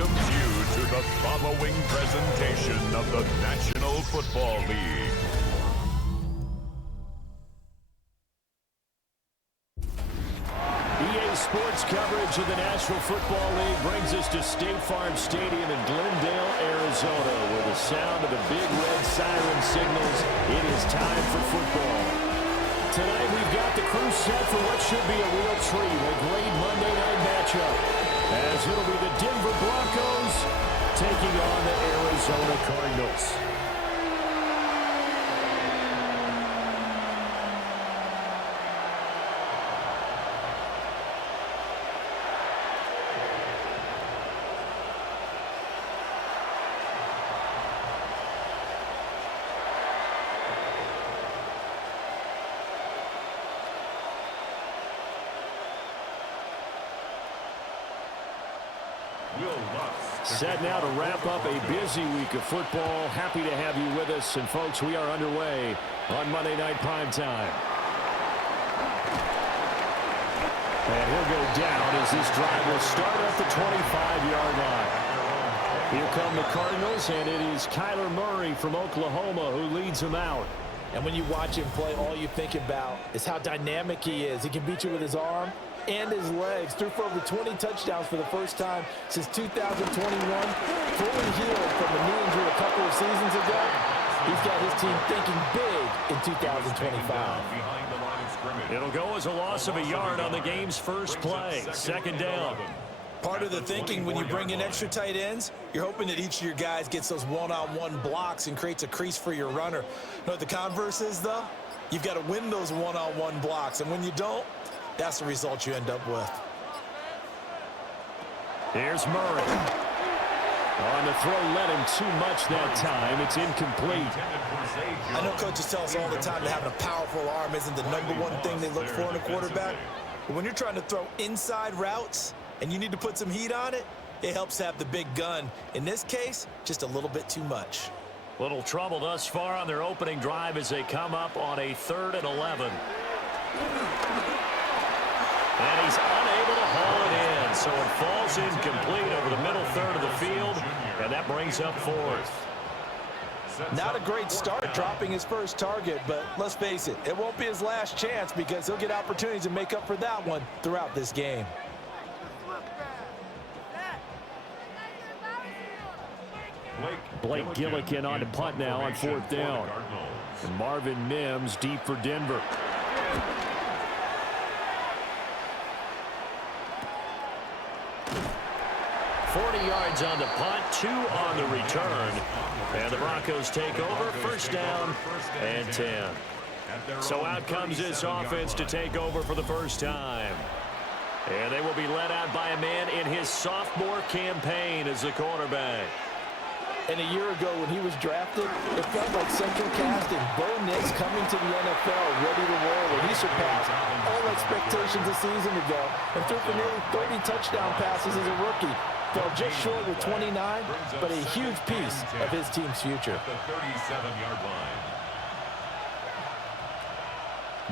welcomes you to the following presentation of the National Football League. EA Sports coverage of the National Football League brings us to State Farm Stadium in Glendale, Arizona, where the sound of the big red siren signals it is time for football. Tonight we've got the crew set for what should be a real treat, a great Monday night matchup, as it'll be the Denver Broncos taking on the Arizona Cardinals. Set now to wrap up a busy week of football. Happy to have you with us. And, folks, we are underway on Monday Night Primetime. And he'll go down as this drive will start at the 25-yard line. Here come the Cardinals, and it is Kyler Murray from Oklahoma who leads them out. And when you watch him play, all you think about is how dynamic he is. He can beat you with his arm and his legs. Threw for over 20 touchdowns for the first time since 2021. Fully healed from a knee injury a couple of seasons ago. He's got his team thinking big in 2025. It'll go as a loss of a yard on the game's first play. Second down. Part of the thinking when you bring in extra tight ends, you're hoping that each of your guys gets those one-on-one blocks and creates a crease for your runner. You know what the converse is, though? You've got to win those one-on-one blocks, and when you don't, that's the result you end up with. Here's Murray. On the throw, let him too much that time. It's incomplete. I know coaches tell us all the time that having a powerful arm isn't the number one thing they look for in a quarterback. But when you're trying to throw inside routes and you need to put some heat on it, it helps have the big gun. In this case, just a little bit too much. Little trouble thus far on their opening drive as they come up on a 3rd and 11. And he's unable to haul it in, so it falls incomplete over the middle third of the field, and that brings up 4th. Not a great start dropping his first target, but let's face it, it won't be his last chance because he'll get opportunities to make up for that one throughout this game. Blake Gillikin on to punt now on 4th down. And Marvin Mims deep for Denver. Yards on the punt, 2 on the return. And the Broncos take over, 1st down and 10. So out comes this offense to take over for the first time. And they will be led out by a man in his sophomore campaign as the quarterback. And a year ago when he was drafted, it felt like central casting. Bo Nix coming to the NFL ready to roll, and he surpassed all expectations a season ago and threw for nearly 30 touchdown passes as a rookie. Fell just short with 29, but a huge piece of his team's future.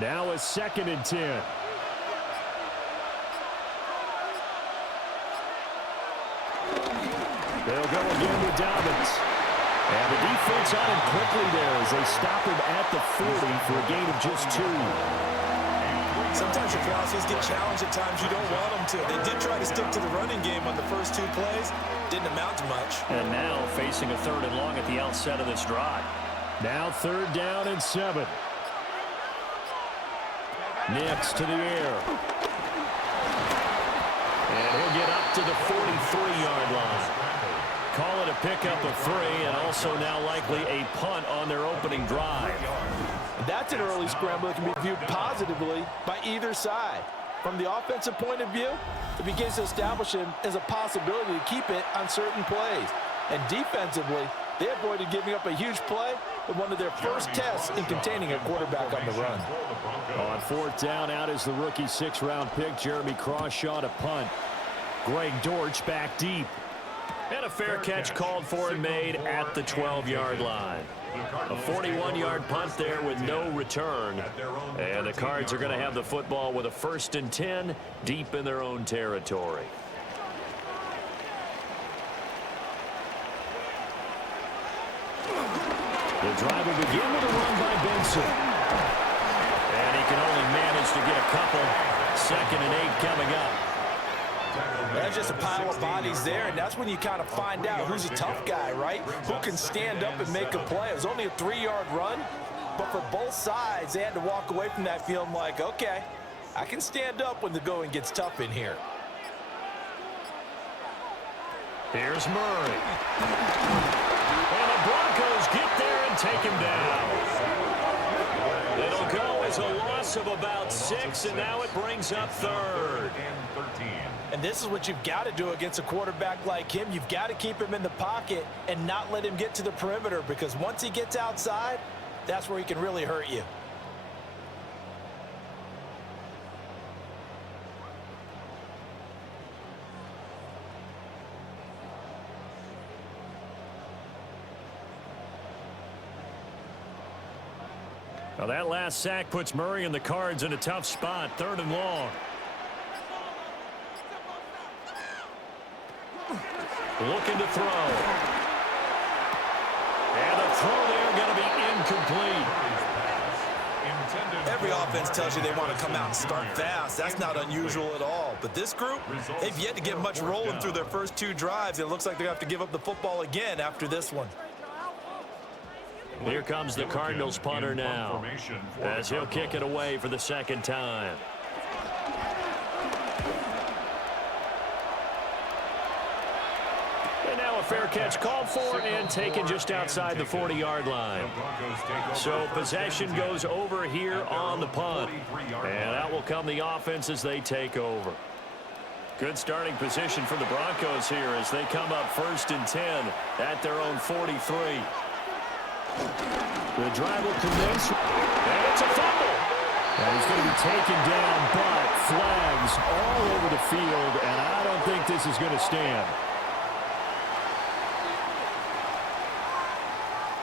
Now a 2nd and 10. They'll go again with Dobbins. And the defense on him quickly there as they stop him at the 40 for a gain of just 2. Sometimes your process get challenged at times you don't want them to. They did try to stick to the running game on the first 2 plays. Didn't amount to much. And now facing a 3rd and long at the outset of this drive. Now 3rd down and 7. Nix to the air. And he'll get up to the 43-yard line. Call it a pickup of 3 and also now likely a punt on their opening drive. That's an early scramble that can be viewed positively by either side. From the offensive point of view, it begins to establish him as a possibility to keep it on certain plays. And defensively, they avoided giving up a huge play with one of their first tests in containing a quarterback on the run. On 4th down, out is the rookie 6th-round pick, Jeremy Crawshaw to punt. Greg Dortch back deep. And a fair catch called for and made at the 12-yard line. A 41-yard punt there with no return. And the Cards are going to have the football with a 1st and 10 deep in their own territory. The drive will begin with a run by Benson. And he can only manage to get a couple. 2nd and 8 coming up. That's just a pile of bodies there, and that's when you kind of find out who's a tough guy, right? Who can stand up and make a play. It was only a 3-yard run, but for both sides, they had to walk away from that feeling like, okay, I can stand up when the going gets tough in here. Here's Murray. And the Broncos get there and take him down. It'll go as a loss of about 6, and now it brings up 3rd. And this is what you've got to do against a quarterback like him. You've got to keep him in the pocket and not let him get to the perimeter, because once he gets outside, that's where he can really hurt you. Now that last sack puts Murray and the Cards in a tough spot. 3rd and long. Looking to throw. And the throw there going to be incomplete. Every offense tells you they want to come out and start fast. That's not unusual at all. But this group, they've yet to get much rolling through their first 2 drives. It looks like they're going to have to give up the football again after this one. Here comes the Cardinals punter now, as he'll kick it away for the 2nd time. And now a fair catch called for and taken just outside the 40-yard line. So possession goes over here on the punt. And out will come the offense as they take over. Good starting position for the Broncos here as they come up 1st and 10 at their own 43. The drive will commence, and it's a fumble. And he's going to be taken down, but flags all over the field, and I don't think this is going to stand.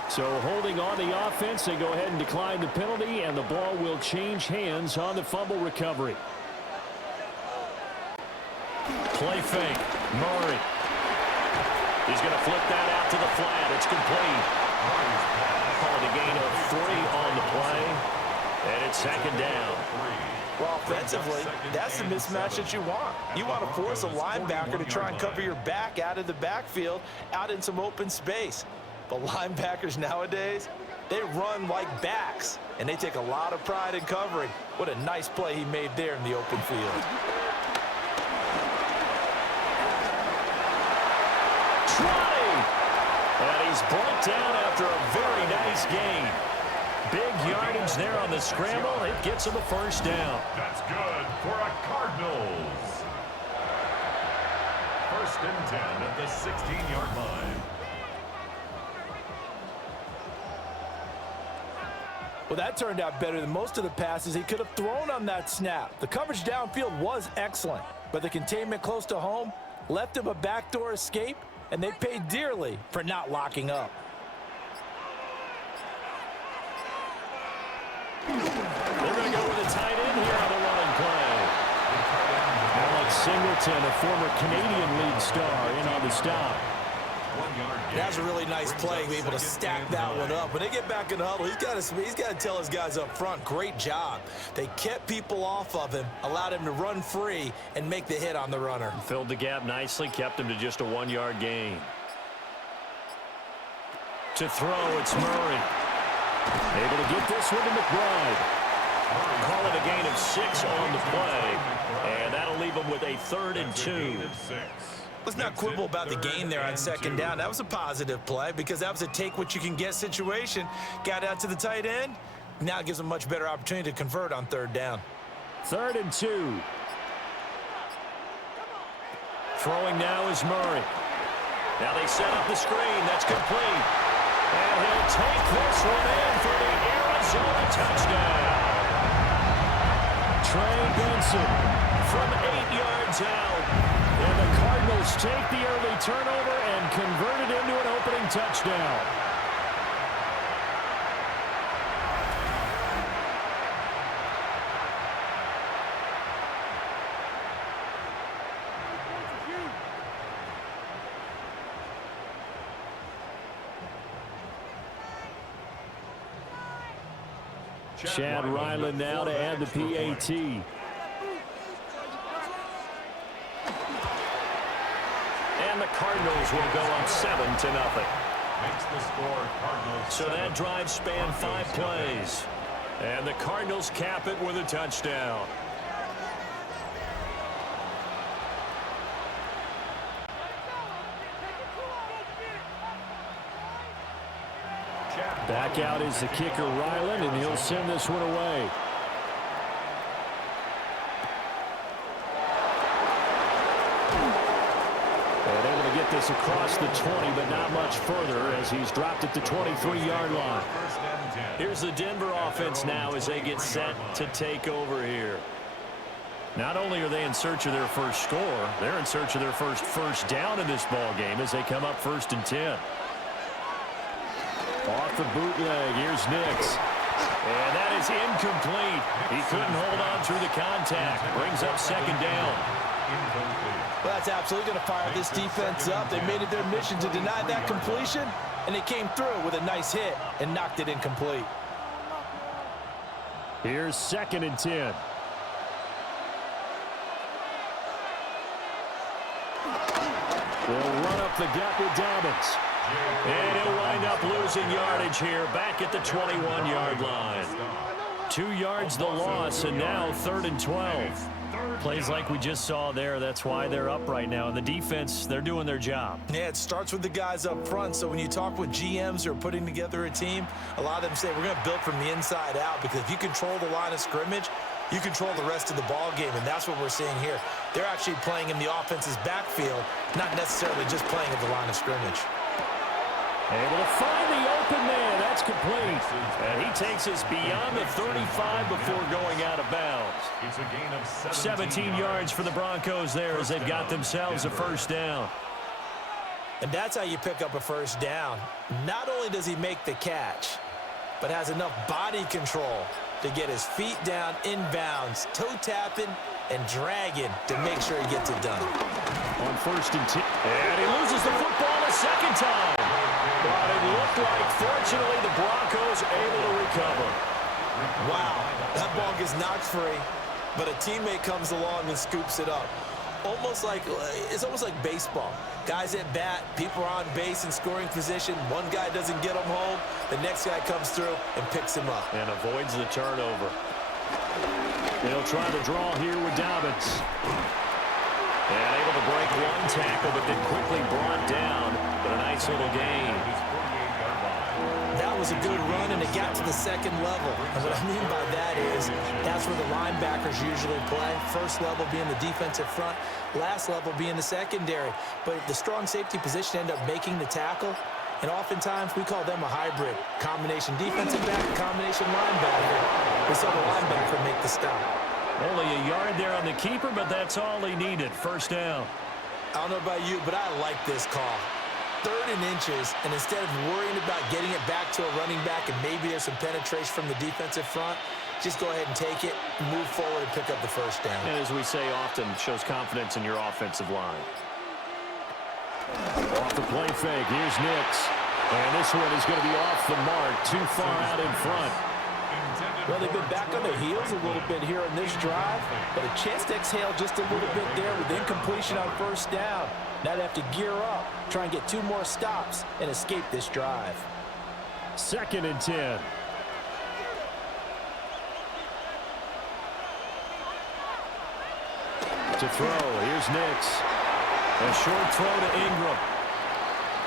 So holding on the offense, they go ahead and decline the penalty, and the ball will change hands on the fumble recovery. Play fake, Murray. He's going to flip that out to the flat. It's complete. Call it a gain of 3 on the play, and it's 2nd down. Well, offensively, that's the mismatch that you want. You want to force a linebacker to try and cover your back out of the backfield, out in some open space. But linebackers nowadays, they run like backs, and they take a lot of pride in covering. What a nice play he made there in the open field. And he's brought down after a very nice gain. Big yardage there on the scramble. It gets him a 1st down. That's good for a Cardinals. 1st and 10 at the 16-yard line. Well, that turned out better than most of the passes he could have thrown on that snap. The coverage downfield was excellent, but the containment close to home left him a backdoor escape, and they paid dearly for not locking up. They're going to go with a tight end here on the running play. Alex Singleton, a former Canadian lead star, in on the stop. That's a really nice play, be able to stack that one up. When they get back in the huddle, he's got to tell his guys up front, great job. They kept people off of him, allowed him to run free and make the hit on the runner. Filled the gap nicely, kept him to just a 1-yard gain. To throw, it's Murray. Able to get this one to McBride. Call it a gain of 6 on the play, and that'll leave him with a 3rd and 2. Let's not quibble about the gain there on 2nd down. That was a positive play because that was a take-what-you-can-get situation. Got out to the tight end. Now it gives him a much better opportunity to convert on 3rd down. 3rd and 2. Throwing now is Murray. Now they set up the screen. That's complete. And he'll take this one in for the Arizona touchdown. Trey Benson from 8 yards out. And the Cardinals take the early turnover and convert it into an opening touchdown. Chad Ryland now to add the PAT. And the Cardinals will go up 7-0. Makes the score Cardinals. So that drive spanned 5 plays. And the Cardinals cap it with a touchdown. Back out is the kicker, Ryland, and he'll send this one away. And able to get this across the 20, but not much further as he's dropped it to 23-yard line. Here's the Denver offense now as they get set to take over here. Not only are they in search of their first score, they're in search of their first down in this ball game as they come up 1st and 10. Off the bootleg, here's Nix. And that is incomplete. He couldn't hold on through the contact. Brings up 2nd down. Well, that's absolutely going to fire this defense up. They made it their mission to deny that completion, and they came through with a nice hit and knocked it incomplete. Here's 2nd and 10. They'll run up the gut with Dobbins. And he'll wind up losing yardage here back at the 21-yard line. 2 yards the loss, and now 3rd and 12. Plays like we just saw there. That's why they're up right now. And the defense, they're doing their job. Yeah, it starts with the guys up front. So when you talk with GMs who are putting together a team, a lot of them say we're going to build from the inside out, because if you control the line of scrimmage, you control the rest of the ball game, and that's what we're seeing here. They're actually playing in the offense's backfield, not necessarily just playing at the line of scrimmage. Able to find the open man. That's complete. And he takes us beyond the 35 before going out of bounds. It's a gain of 17 yards for the Broncos there as they've got themselves a 1st down. And that's how you pick up a 1st down. Not only does he make the catch, but has enough body control to get his feet down inbounds, toe tapping and dragging to make sure he gets it done. On 1st and 10. And he loses the football a 2nd time. But it looked like, fortunately, the Broncos able to recover. Wow, that ball gets knocked free, but a teammate comes along and scoops it up. It's almost like baseball. Guys at bat, people are on base in scoring position. One guy doesn't get them home. The next guy comes through and picks him up. And avoids the turnover. They'll try to draw here with Dobbins. And able to break 1 tackle, but then quickly brought down. But a nice little gain. That was a good run, and it got to the 2nd level. And what I mean by that is that's where the linebackers usually play. 1st level being the defensive front, last level being the secondary. But the strong safety position ended up making the tackle, and oftentimes we call them a hybrid. Combination defensive back, combination linebacker. We saw the linebacker make the stop. Only a yard there on the keeper, but that's all he needed. 1st down. I don't know about you, but I like this call. 3rd and inches, and instead of worrying about getting it back to a running back and maybe there's some penetration from the defensive front, just go ahead and take it, move forward, and pick up the 1st down. And as we say often, shows confidence in your offensive line. Off the play fake, here's Nix. And this one is going to be off the mark, too far out in front. Well, they've been back on their heels a little bit here on this drive, but a chance to exhale just a little bit there with incompletion on 1st down. Now they have to gear up, try and get 2 more stops, and escape this drive. 2nd and 10. To throw, here's Nix. A short throw to Ingram.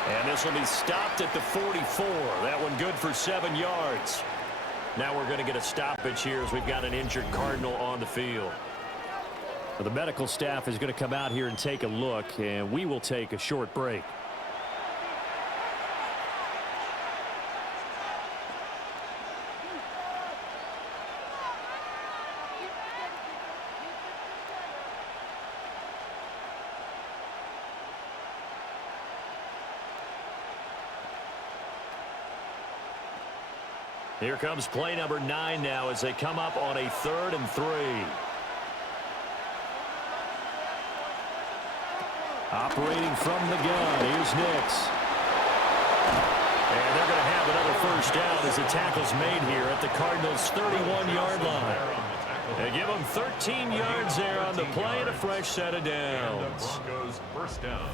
And this will be stopped at the 44. That one good for 7 yards. Now we're going to get a stoppage here as we've got an injured Cardinal on the field. Well, the medical staff is going to come out here and take a look, and we will take a short break. Here comes play number 9 now as they come up on a 3rd and 3. Operating from the gun, here's Nix. And they're going to have another first down as the tackle's made here at the Cardinals' 31-yard line. They give them 13 yards there on the play and a fresh set of downs. Broncos first down.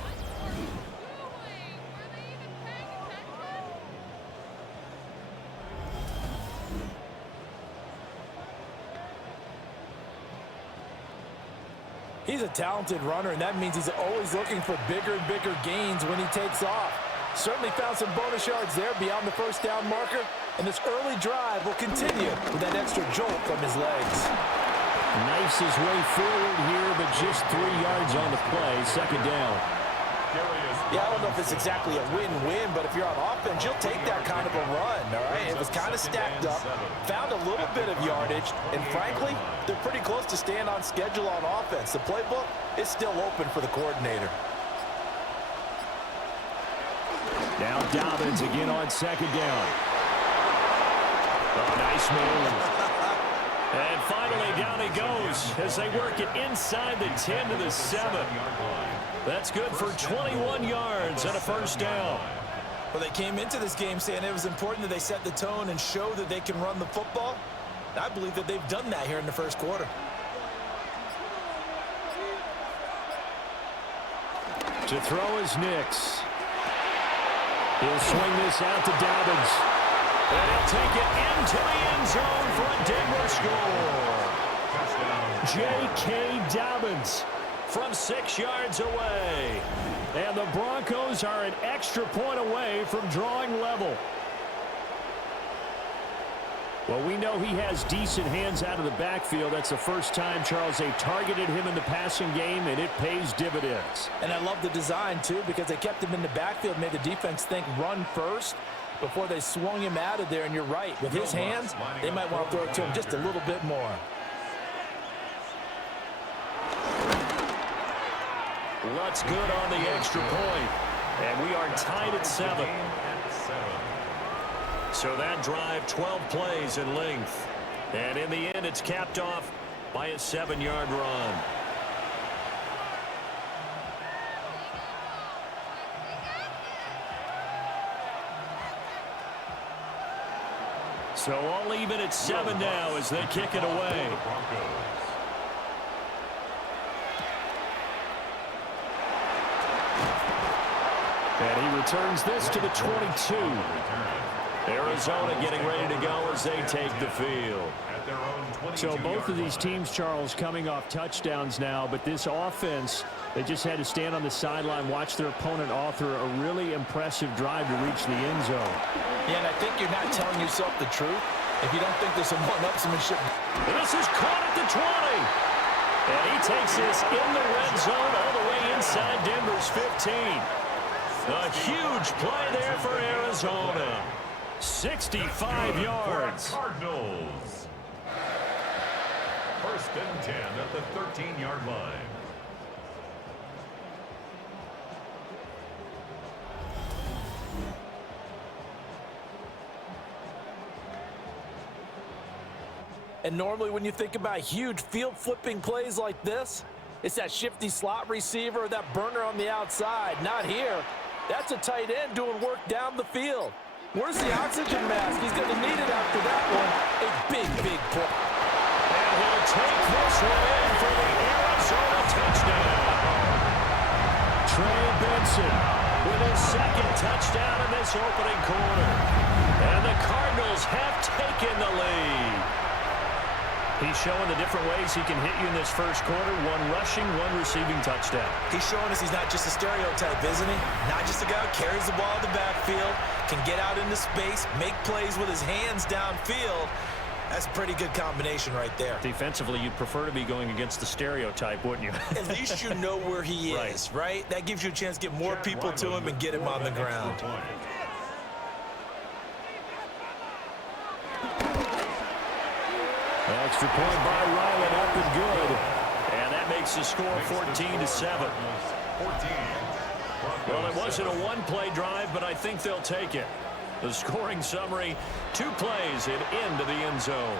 He's a talented runner, and that means he's always looking for bigger and bigger gains when he takes off. Certainly found some bonus yards there beyond the first down marker, and this early drive will continue with that extra jolt from his legs. Knifes his way forward here, but just 3 yards on the play, second down. Yeah, I don't know if it's exactly a win-win, but if you're on offense, you'll take that kind of a run, all right? It was kind of stacked up, found a little bit of yardage, and frankly, they're pretty close to staying on schedule on offense. The playbook is still open for the coordinator. Now Dobbins again on second down. Oh, nice move. And finally, down he goes as they work it inside the 10 to the 7. That's good for 21 yards and a first down. Well, they came into this game saying it was important that they set the tone and show that they can run the football. I believe that they've done that here in the first quarter. To throw is Nix. He'll swing this out to Dobbins. And he'll take it into the end zone for a Denver score. J.K. Dobbins from 6 yards away. And the Broncos are an extra point away from drawing level. Well, we know he has decent hands out of the backfield. That's the first time, Charles, they targeted him in the passing game, and it pays dividends. And I love the design, too, because they kept him in the backfield, made the defense think run first before they swung him out of there. And you're right, with his hands, they might want to throw it to him just a little bit more. What's good on the extra point? And we are tied at 7. So that drive, 12 plays in length. And in the end, it's capped off by a 7-yard run. So all even at 7 now as they kick it away. And he returns this to the 22. Arizona getting ready to go as they take the field. So both of these teams, Charles, coming off touchdowns now, but this offense, they just had to stand on the sideline, watch their opponent author a really impressive drive to reach the end zone. Yeah, and I think you're not telling yourself the truth if you don't think there's some one-upsmanship. And this is caught at the 20. And he takes this in the red zone all the way inside Denver's 15. A huge play there for Arizona. 65 yards. Cardinals. First and 10 at the 13-yard line. And normally when you think about huge field-flipping plays like this, it's that shifty slot receiver or that burner on the outside. Not here. That's a tight end doing work down the field. Where's the oxygen mask? He's going to need it after that one. A big, big play. And he'll take this one in for the Arizona touchdown. Trey Benson with his second touchdown in this opening quarter. And the Cardinals have taken the lead. He's showing the different ways he can hit you in this first quarter. One rushing, one receiving touchdown. He's showing us he's not just a stereotype, isn't he? Not just a guy who carries the ball in the backfield, can get out into space, make plays with his hands downfield. That's a pretty good combination right there. Defensively, you'd prefer to be going against the stereotype, wouldn't you? At least you know where he is, right? That gives you a chance to get more people to him and get him on the ground. Extra point by Ryland, up and good. And that makes the score 14-7. Well, it wasn't a one-play drive, but I think they'll take it. The scoring summary, 2 plays and into the end zone.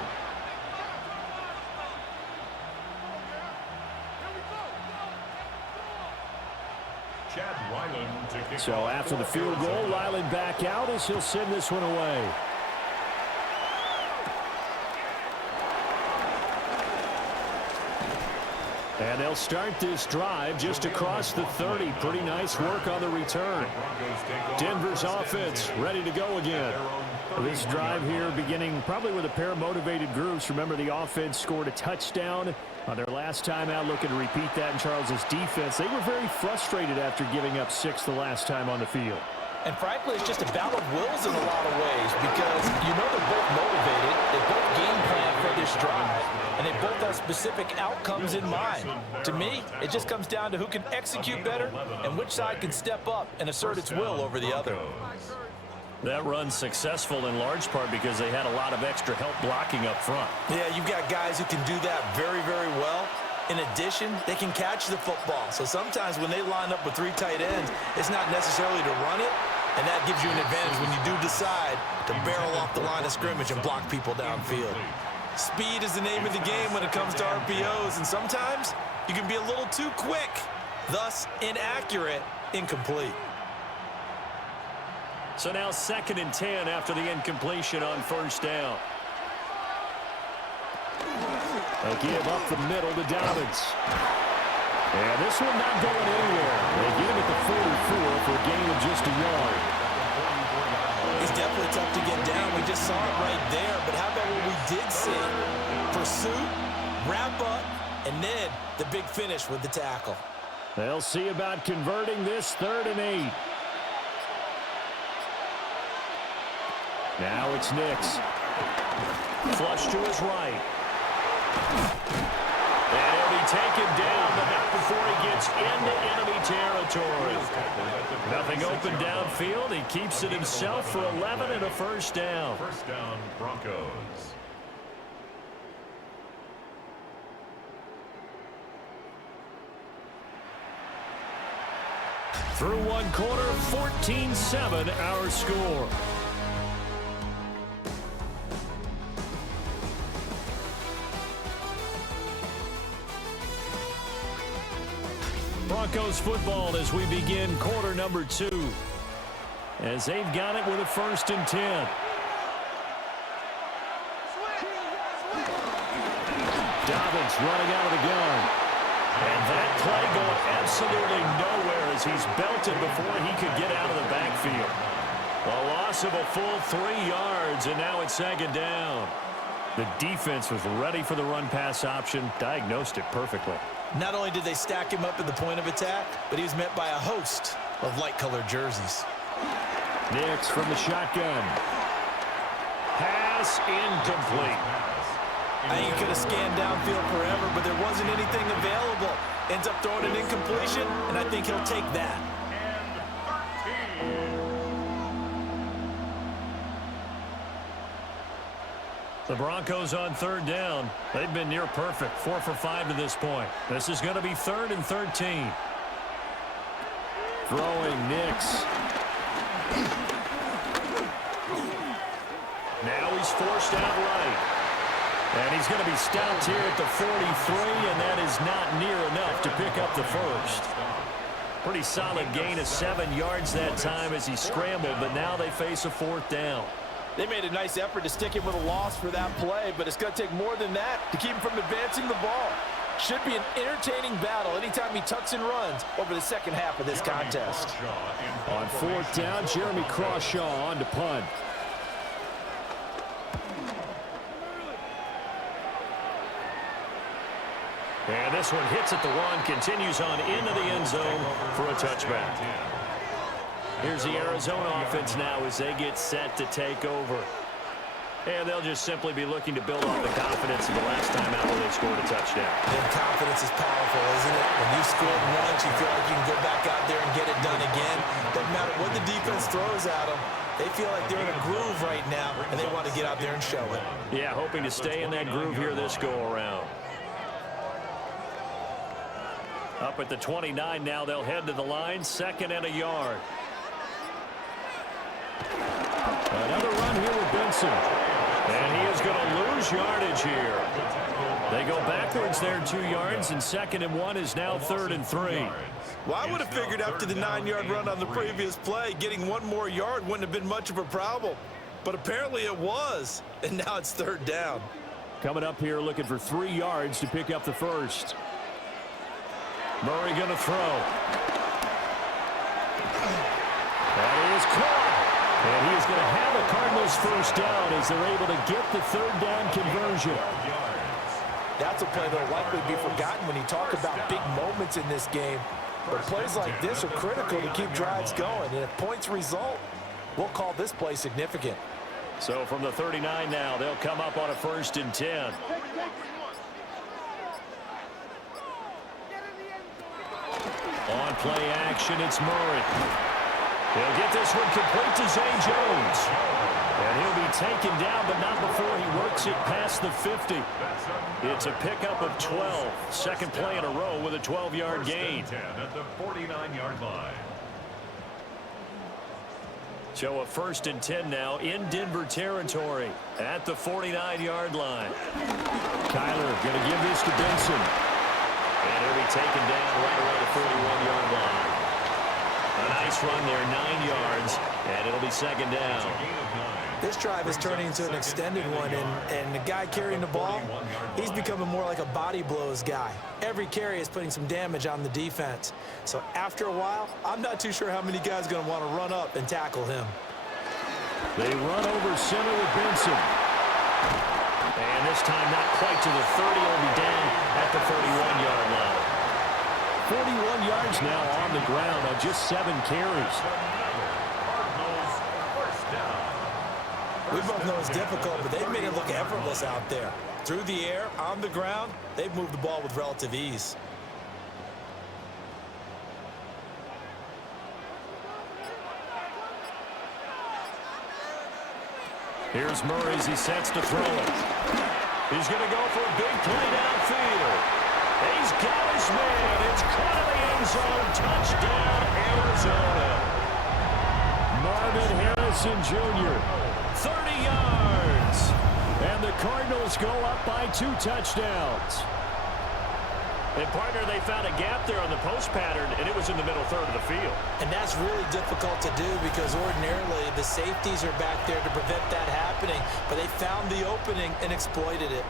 So after the field goal, Ryland back out as he'll send this one away. And they'll start this drive just across the 30. Pretty nice work on the return. Denver's offense ready to go again. This drive here beginning probably with a pair of motivated groups. Remember, the offense scored a touchdown on their last time out, looking to repeat that in Charles's defense. They were very frustrated after giving up 6 the last time on the field. And frankly, it's just a battle of wills in a lot of ways because you know they're both motivated, they both game plan for this drive, and they both have specific outcomes in mind. To me, it just comes down to who can execute better and which side can step up and assert its will over the other. That run's successful in large part because they had a lot of extra help blocking up front. Yeah, you've got guys who can do that very, very well. In addition, they can catch the football. So sometimes when they line up with 3 tight ends, it's not necessarily to run it, and that gives you an advantage when you do decide to barrel off the line of scrimmage and block people downfield. Speed is the name of the game when it comes to RPOs, and sometimes you can be a little too quick, thus inaccurate, incomplete. So now 2nd and 10 after the incompletion on first down. They'll give up the middle to Dobbins. And this one not going anywhere. They get him at the 44 for a gain of just a yard. He's definitely tough to get down. We just saw it right there. But how about what we did see? Pursuit, wrap up, and then the big finish with the tackle. They'll see about converting this 3rd and 8. Now it's Nix. Flush to his right. And he'll be taken down, but not before he gets into enemy territory. Nothing open downfield. He keeps it himself for 11 and a first down. First down, Broncos. Through one quarter, 14-7 our score. Broncos football as we begin quarter number 2. As they've got it with a 1st and 10. Dobbins running out of the gun. And that play going absolutely nowhere as he's belted before he could get out of the backfield. A loss of a full 3 yards, and now it's 2nd down. The defense was ready for the run-pass option, diagnosed it perfectly. Not only did they stack him up at the point of attack, but he was met by a host of light-colored jerseys. Nix from the shotgun. Pass incomplete. I think he could have scanned downfield forever, but there wasn't anything available. Ends up throwing an incompletion, and I think he'll take that. The Broncos on 3rd down. They've been near perfect, 4 for 5 to this point. This is going to be 3rd and 13. Throwing Nix. Now he's forced out right. And he's going to be stopped here at the 43, and that is not near enough to pick up the first. Pretty solid gain of 7 yards that time as he scrambled, but now they face a 4th down. They made a nice effort to stick him with a loss for that play, but it's going to take more than that to keep him from advancing the ball. Should be an entertaining battle anytime he tucks and runs over the second half of this contest. On 4th down, Jeremy Crawshaw on to punt. And this one hits at the 1, continues on into the end zone for a touchback. Here's the Arizona offense now as they get set to take over. And they'll just simply be looking to build off the confidence of the last time out where they scored a touchdown. And confidence is powerful, isn't it? When you scored once, you feel like you can go back out there and get it done again. Doesn't matter what the defense throws at them. They feel like they're in a groove right now, and they want to get out there and show it. Yeah, hoping to stay in that groove here this go-around. Up at the 29 now, they'll head to the line, 2nd and a yard. Another run here with Benson. And he is going to lose yardage here. They go backwards there 2 yards, and 2nd and 1 is now 3rd and 3. Well, I would have figured after the 9-yard run on the previous play, getting 1 more yard wouldn't have been much of a problem. But apparently it was, and now it's 3rd down. Coming up here looking for 3 yards to pick up the first. Murray going to throw. That is caught. And he is going to have a Cardinals first down as they're able to get the 3rd down conversion. That's a play that will likely be forgotten when you talk about big moments in this game. But plays like this are critical to keep drives going. And if points result, we'll call this play significant. So from the 39 now, they'll come up on a 1st and 10. On play action, it's Murray. He'll get this one complete to Zay Jones. And he'll be taken down, but not before he works it past the 50. It's a pickup of 12. 2nd play in a row with a 12-yard gain. At the 49-yard line. So a 1st and 10 now in Denver territory at the 49-yard line. Kyler going to give this to Benson. And he'll be taken down right around the 41-yard line. A nice run there, 9 yards, and it'll be 2nd down. This drive is turning into an extended one, and the guy carrying the ball, he's becoming more like a body blows guy. Every carry is putting some damage on the defense. So after a while, I'm not too sure how many guys are going to want to run up and tackle him. They run over center with Benson. And this time not quite to the 30, will be down at the 31-yard line. 41 yards now on the ground on just 7 carries. We both know it's difficult, but they've made it look effortless out there. Through the air, on the ground, they've moved the ball with relative ease. Here's Murray as he sets to throw it. He's going to go for a big play downfield. He's got his man. It's caught in the end zone. Touchdown, Arizona. Marvin Harrison Jr., 30 yards. And the Cardinals go up by 2 touchdowns. And, partner, they found a gap there on the post pattern, and it was in the middle third of the field. And that's really difficult to do because ordinarily the safeties are back there to prevent that happening. But they found the opening and exploited it.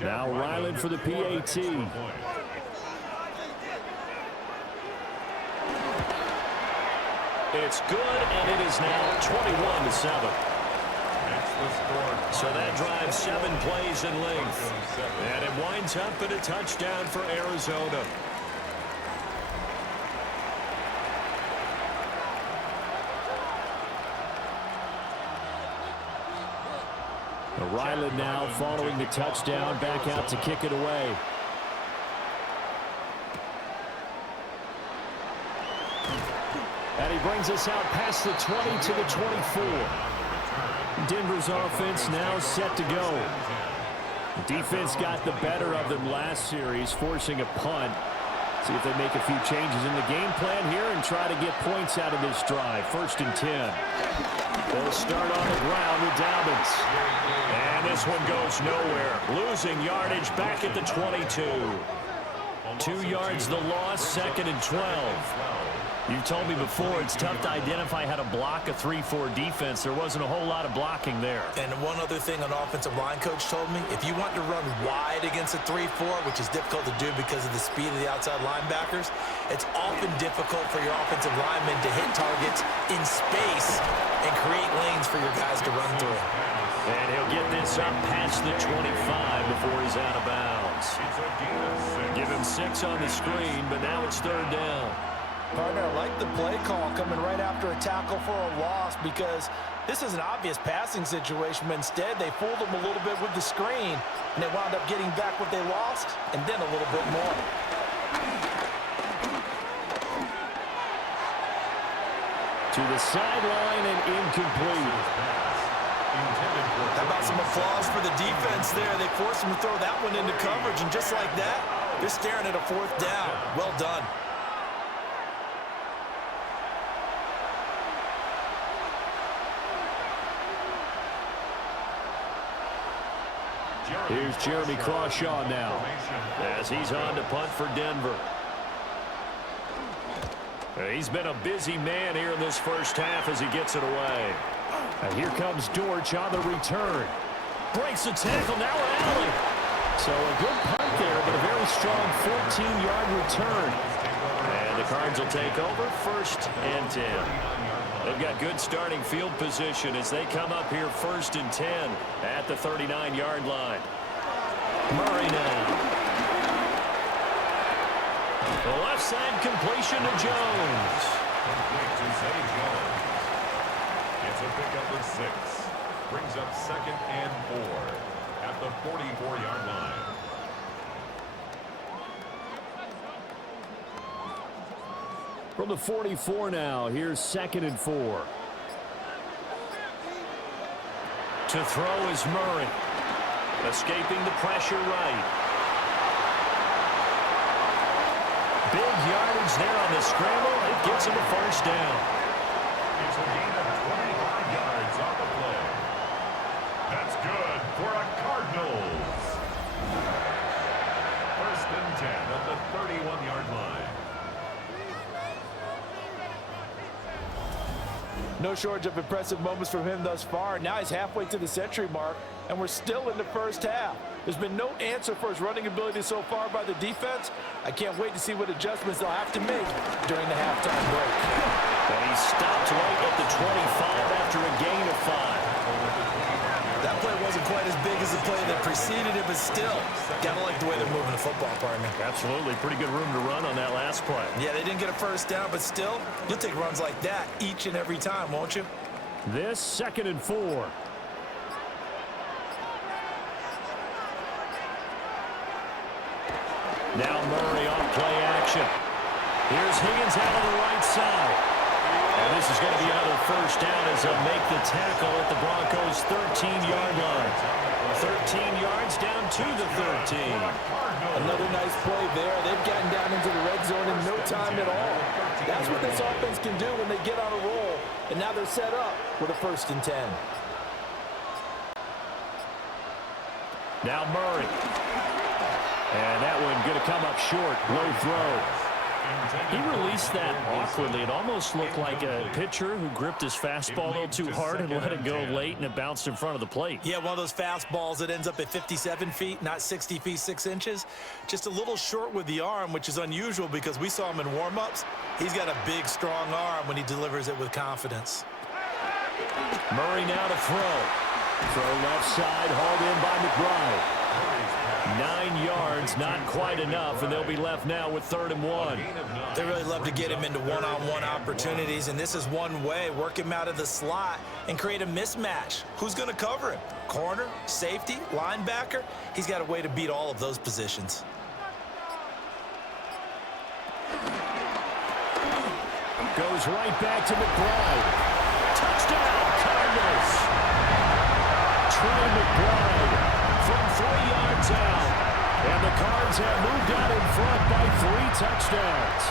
Now Ryland for the PAT. It's good, and it is now 21-7. So that drives 7 plays in length. And it winds up in a touchdown for Arizona. Ryland now following the touchdown, back out to kick it away. And he brings us out past the 20 to the 24. Denver's offense now set to go. Defense got the better of them last series, forcing a punt. See if they make a few changes in the game plan here and try to get points out of this drive. 1st and 10. They'll start on the ground with Dobbins. And this one goes nowhere. Losing yardage back at the 22. 2 yards the loss, 2nd and 12. You told me before it's tough to identify how to block a 3-4 defense. There wasn't a whole lot of blocking there. And one other thing an offensive line coach told me, if you want to run wide against a 3-4, which is difficult to do because of the speed of the outside linebackers, it's often difficult for your offensive linemen to hit targets in space and create lanes for your guys to run through. And he'll get this up past the 25 before he's out of bounds. Give him 6 on the screen, but now it's 3rd down. Partner, I like the play call coming right after a tackle for a loss because this is an obvious passing situation, but instead they fooled them a little bit with the screen, and they wound up getting back what they lost and then a little bit more. To the sideline and incomplete. How about some applause for the defense there? They forced them to throw that one into coverage, and just like that, they're staring at a 4th down. Well done. Here's Jeremy Crawshaw now as he's on to punt for Denver. He's been a busy man here in this first half as he gets it away. And here comes Dortch on the return. Breaks the tackle, now an alley. So a good punt there, but a very strong 14-yard return. And the Cards will take over, 1st and 10. They've got good starting field position as they come up here 1st and 10 at the 39-yard line. Murray now. The left side completion to Jones. Complete to Zay Jones. It's a pickup of 6. Brings up 2nd and 4 at the 44-yard line. From the 44 now, here's 2nd and 4. To throw is Murray. Escaping the pressure right. Big yardage there on the scramble. It gets him a 1st down. It's a gain of 25 yards on the play. That's good for a Cardinals. 1st and 10 at the 31-yard line. No shortage of impressive moments from him thus far. Now he's halfway to the century mark, and we're still in the first half. There's been no answer for his running ability so far by the defense. I can't wait to see what adjustments they'll have to make during the halftime break. And he stopped right at the 25 after a gain of 5. That play wasn't quite as big as the play that preceded it, but still, gotta like the way they're moving the football, partner. Absolutely. Pretty good room to run on that last play. Yeah, they didn't get a 1st down, but still, you'll take runs like that each and every time, won't you? This 2nd and 4. Now Murray off play action. Here's Higgins out of the right side. And this is going to be another 1st down as they'll make the tackle at the Broncos' 13-yard line. 13 yards down to the 13. Another nice play there. They've gotten down into the red zone in no time at all. That's what this offense can do when they get on a roll. And now they're set up with a 1st and 10. Now Murray. And that one going to come up short. Low throw. He released that awkwardly. It almost looked like a pitcher who gripped his fastball a little too hard and let it go late, and it bounced in front of the plate. Yeah, one of those fastballs that ends up at 57 feet, not 60 feet, 6 inches. Just a little short with the arm, which is unusual because we saw him in warm-ups. He's got a big, strong arm when he delivers it with confidence. Murray now to throw. Throw left side, hauled in by McBride. 9 yards, not quite enough, and they'll be left now with 3rd and 1. They really love to get him into one-on-one opportunities, and this is one way. Work him out of the slot and create a mismatch. Who's going to cover him? Corner, safety, linebacker? He's got a way to beat all of those positions. Goes right back to McBride. Touchdown, Cardinals! Trey McBride from 3 yards out. And the Cards have moved out in front by 3 touchdowns.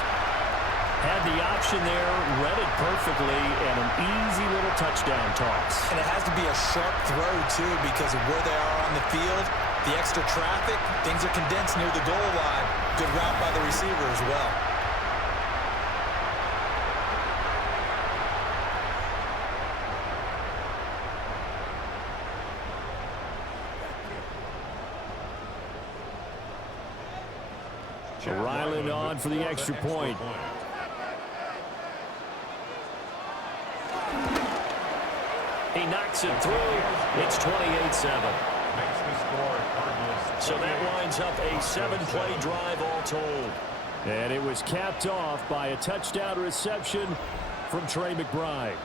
Had the option there, read it perfectly, and an easy little touchdown toss. And it has to be a sharp throw, too, because of where they are on the field, the extra traffic, things are condensed near the goal line. Good route by the receiver as well. Realigned on for the extra point. He knocks it through. It's 28-7. So that winds up a 7-play drive all told. And it was capped off by a touchdown reception from Trey McBride.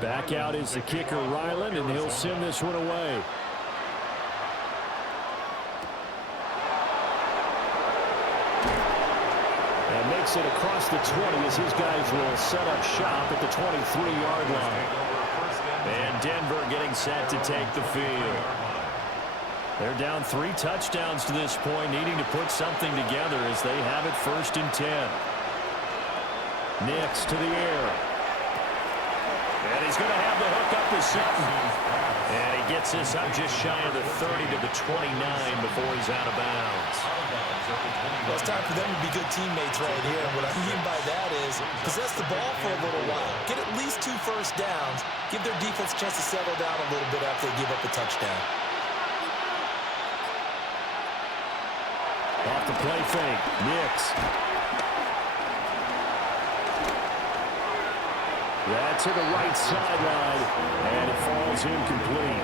Back out is the kicker, Realigned, and he'll send this one away. And makes it across the 20 as his guys will set up shop at the 23-yard line. And Denver getting set to take the field. They're down 3 touchdowns to this point, needing to put something together as they have it 1st and 10. Nix to the air. And he's going to have the hook up to Sutton. And he gets this up just shy of the 30 to the 29 before he's out of bounds. Well, it's time for them to be good teammates right here. And what I mean by that is possess the ball for a little while. Get at least 2 first downs. Give their defense a chance to settle down a little bit after they give up a touchdown. Off the play fake. Nix. That's to the right sideline, and it falls incomplete.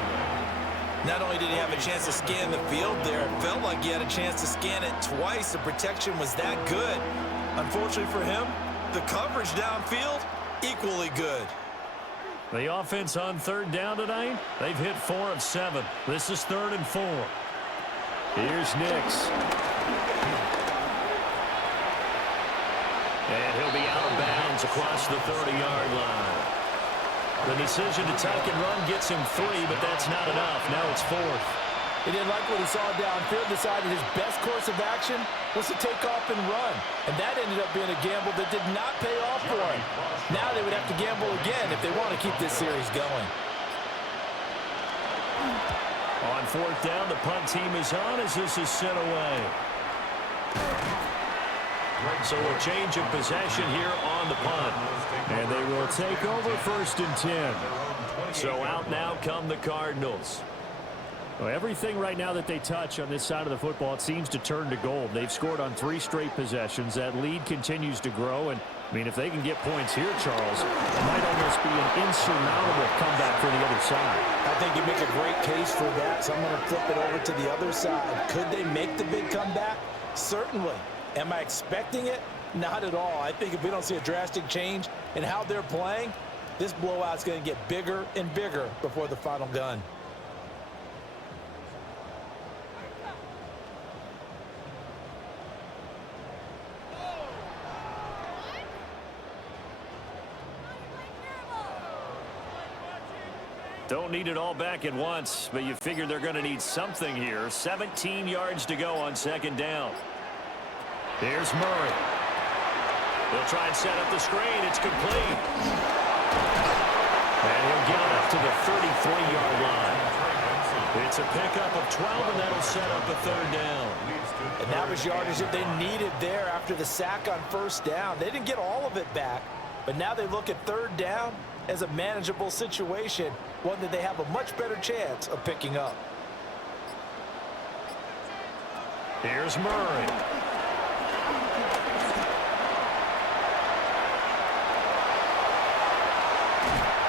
Not only did he have a chance to scan the field there, it felt like he had a chance to scan it twice. The protection was that good. Unfortunately for him, the coverage downfield, equally good. The offense on third down tonight, they've hit 4 of 7. This is 3rd and 4. Here's Nix. And he'll be out of bounds across the 30-yard line. The decision to tuck and run gets him 3, but that's not enough. Now it's 4th. He didn't like what he saw downfield, decided his best course of action was to take off and run. And that ended up being a gamble that did not pay off for him. Now they would have to gamble again if they want to keep this series going. On 4th down, the punt team is on as this is sent away. So a change of possession here on the punt. And they will take over 1st and 10. So out now come the Cardinals. Well, everything right now that they touch on this side of the football, it seems to turn to gold. They've scored on 3 straight possessions. That lead continues to grow. And, I mean, if they can get points here, Charles, it might almost be an insurmountable comeback for the other side. I think you make a great case for that, so I'm going to flip it over to the other side. Could they make the big comeback? Certainly. Am I expecting it? Not at all. I think if we don't see a drastic change in how they're playing, this blowout's going to get bigger and bigger before the final gun. Don't need it all back at once, but you figure they're going to need something here. 17 yards to go on 2nd down. Here's Murray. They'll try and set up the screen. It's complete. And he'll get it up to the 33-yard line. It's a pickup of 12, and that'll set up a 3rd down. And that was yardage that they needed there after the sack on 1st down. They didn't get all of it back, but now they look at 3rd down as a manageable situation, one that they have a much better chance of picking up. Here's Murray.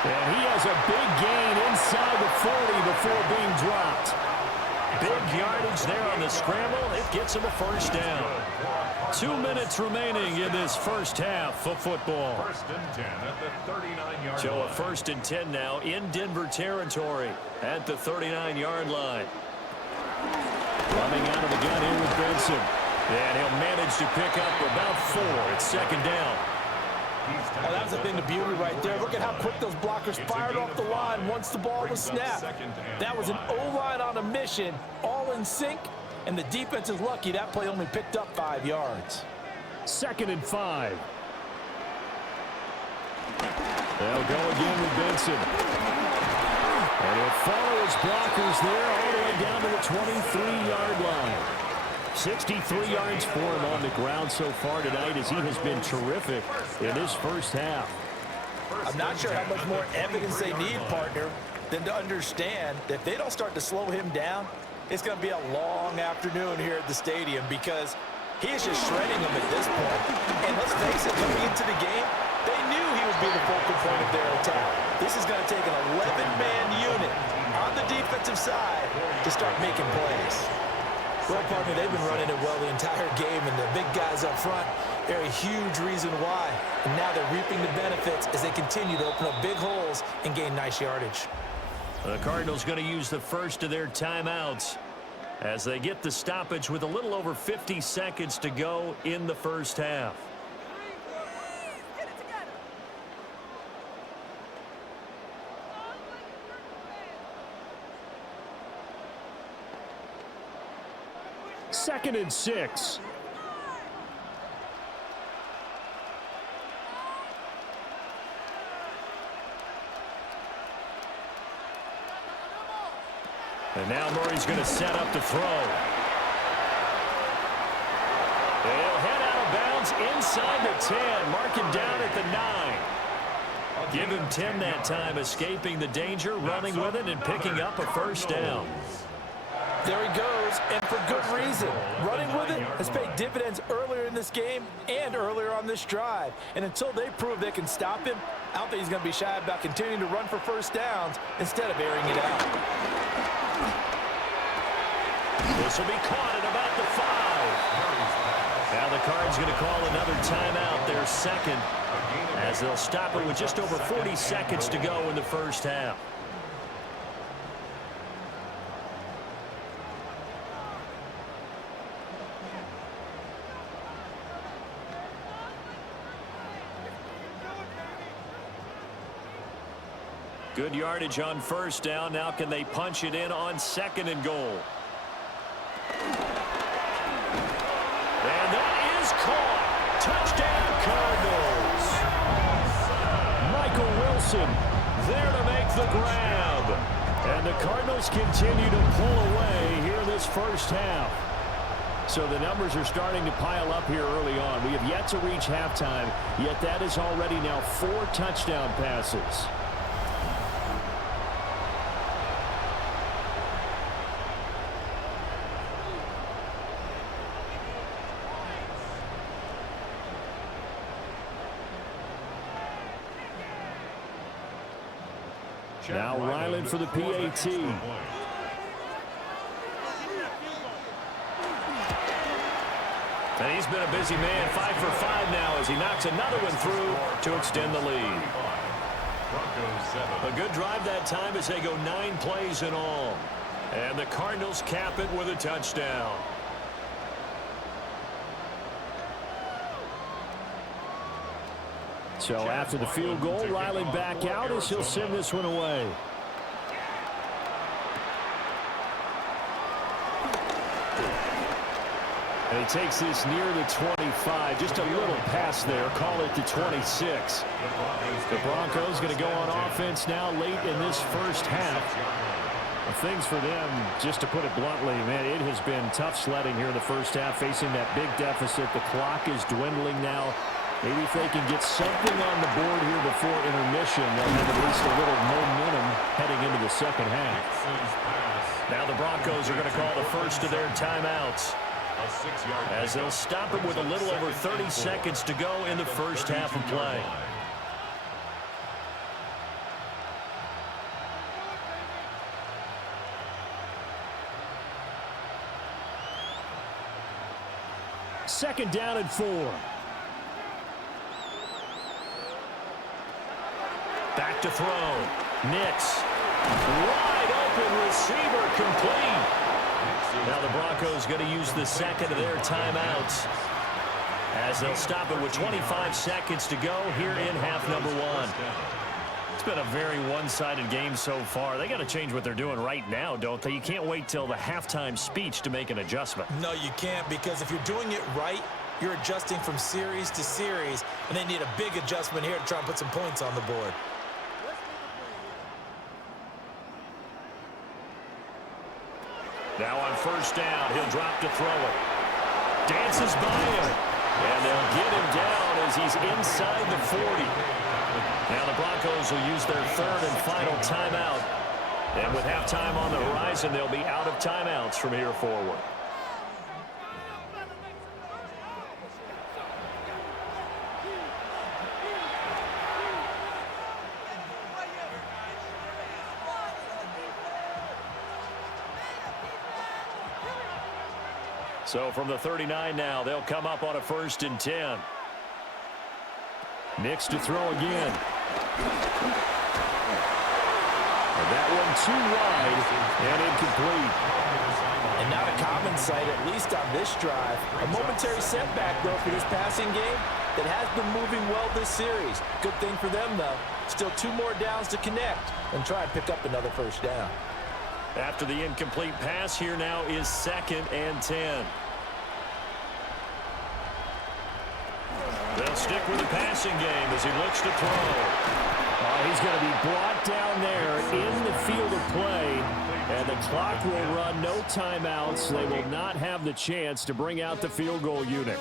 And he has a big gain inside the 40 before being dropped. Big yardage there on the scramble. It gets him a 1st down. 2 minutes remaining in this first half of football. 1st and 10 at the 39-yard line. So a 1st and 10 now in Denver territory at the 39-yard line. Coming out of the gun here with Benson. And he'll manage to pick up about 4. It's 2nd down. Oh, that was a thing of beauty right there. Look at how quick those blockers fired off the line once the ball was snapped. That was an O-line on a mission, all in sync, and the defense is lucky that play only picked up 5 yards. 2nd and 5. They'll go again with Benson. And he'll follow his blockers there all the way down to the 23-yard line. 63 yards for him on the ground so far tonight as he has been terrific in this first half. I'm not sure how much more evidence they need, partner, than to understand that if they don't start to slow him down, it's going to be a long afternoon here at the stadium because he is just shredding them at this point. And let's face it, coming into the game, they knew he would be the focal point of their attack. This is going to take an 11-man unit on the defensive side to start making plays. Well, partner, they've been running it well the entire game, and the big guys up front, they're a huge reason why. And now they're reaping the benefits as they continue to open up big holes and gain nice yardage. The Cardinals going to use the first of their timeouts as they get the stoppage with a little over 50 seconds to go in the first half. Second and 6. And now Murray's going to set up to throw. He'll head out of bounds inside the 10. Mark him down at the 9. Give him 10 that time, escaping the danger, running with it, and picking up a first down. There he goes, and for good reason. Running with it has paid dividends earlier in this game and earlier on this drive. And until they prove they can stop him, I don't think he's going to be shy about continuing to run for first downs instead of airing it out. This will be caught at about the 5. Now the Cards going to call another timeout, their second, as they'll stop it with just over 40 seconds to go in the first half. Good yardage on first down. Now can they punch it in on second and goal? And that is caught. Touchdown, Cardinals. Michael Wilson there to make the grab. And the Cardinals continue to pull away here in this first half. So the numbers are starting to pile up here early on. We have yet to reach halftime, yet that is already now 4 touchdown passes. Now Ryland for the PAT. And he's been a busy man, 5 for 5 now as he knocks another one through to extend the lead. A good drive that time as they go 9 plays in all. And the Cardinals cap it with a touchdown. So after the field goal, Riley back out as he'll send this one away. And he takes this near the 25. Just a little pass there. Call it the 26. The Broncos going to go on offense now late in this first half. Things for them, just to put it bluntly, man, it has been tough sledding here in the first half, facing that big deficit. The clock is dwindling now. Maybe if they can get something on the board here before intermission, they'll have at least a little momentum heading into the second half. Now the Broncos are going to call the first of their timeouts, as they'll stop it with a little over 30 seconds to go in the first half of play. Second down and 4. Back to throw. Nix. Wide open receiver complete. Now the Broncos going to use the second of their timeouts, as they'll stop it with 25 seconds to go here in half number 1. It's been a very one-sided game so far. They got to change what they're doing right now, don't they? You can't wait till the halftime speech to make an adjustment. No, you can't, because if you're doing it right, you're adjusting from series to series, and they need a big adjustment here to try and put some points on the board. Now on first down, he'll drop to throw it. Dances by him, and they'll get him down as he's inside the 40. Now the Broncos will use their third and final timeout. And with halftime on the horizon, they'll be out of timeouts from here forward. So from the 39 now, they'll come up on a 1st and 10. Nix to throw again. And that one too wide and incomplete. And not a common sight, at least on this drive. A momentary setback, though, for this passing game that has been moving well this series. Good thing for them, though. Still 2 more downs to connect and try and pick up another first down. After the incomplete pass, here now is 2nd and 10. They'll stick with the passing game as he looks to throw. He's going to be brought down there in the field of play, and the clock will run. No timeouts. They will not have the chance to bring out the field goal unit.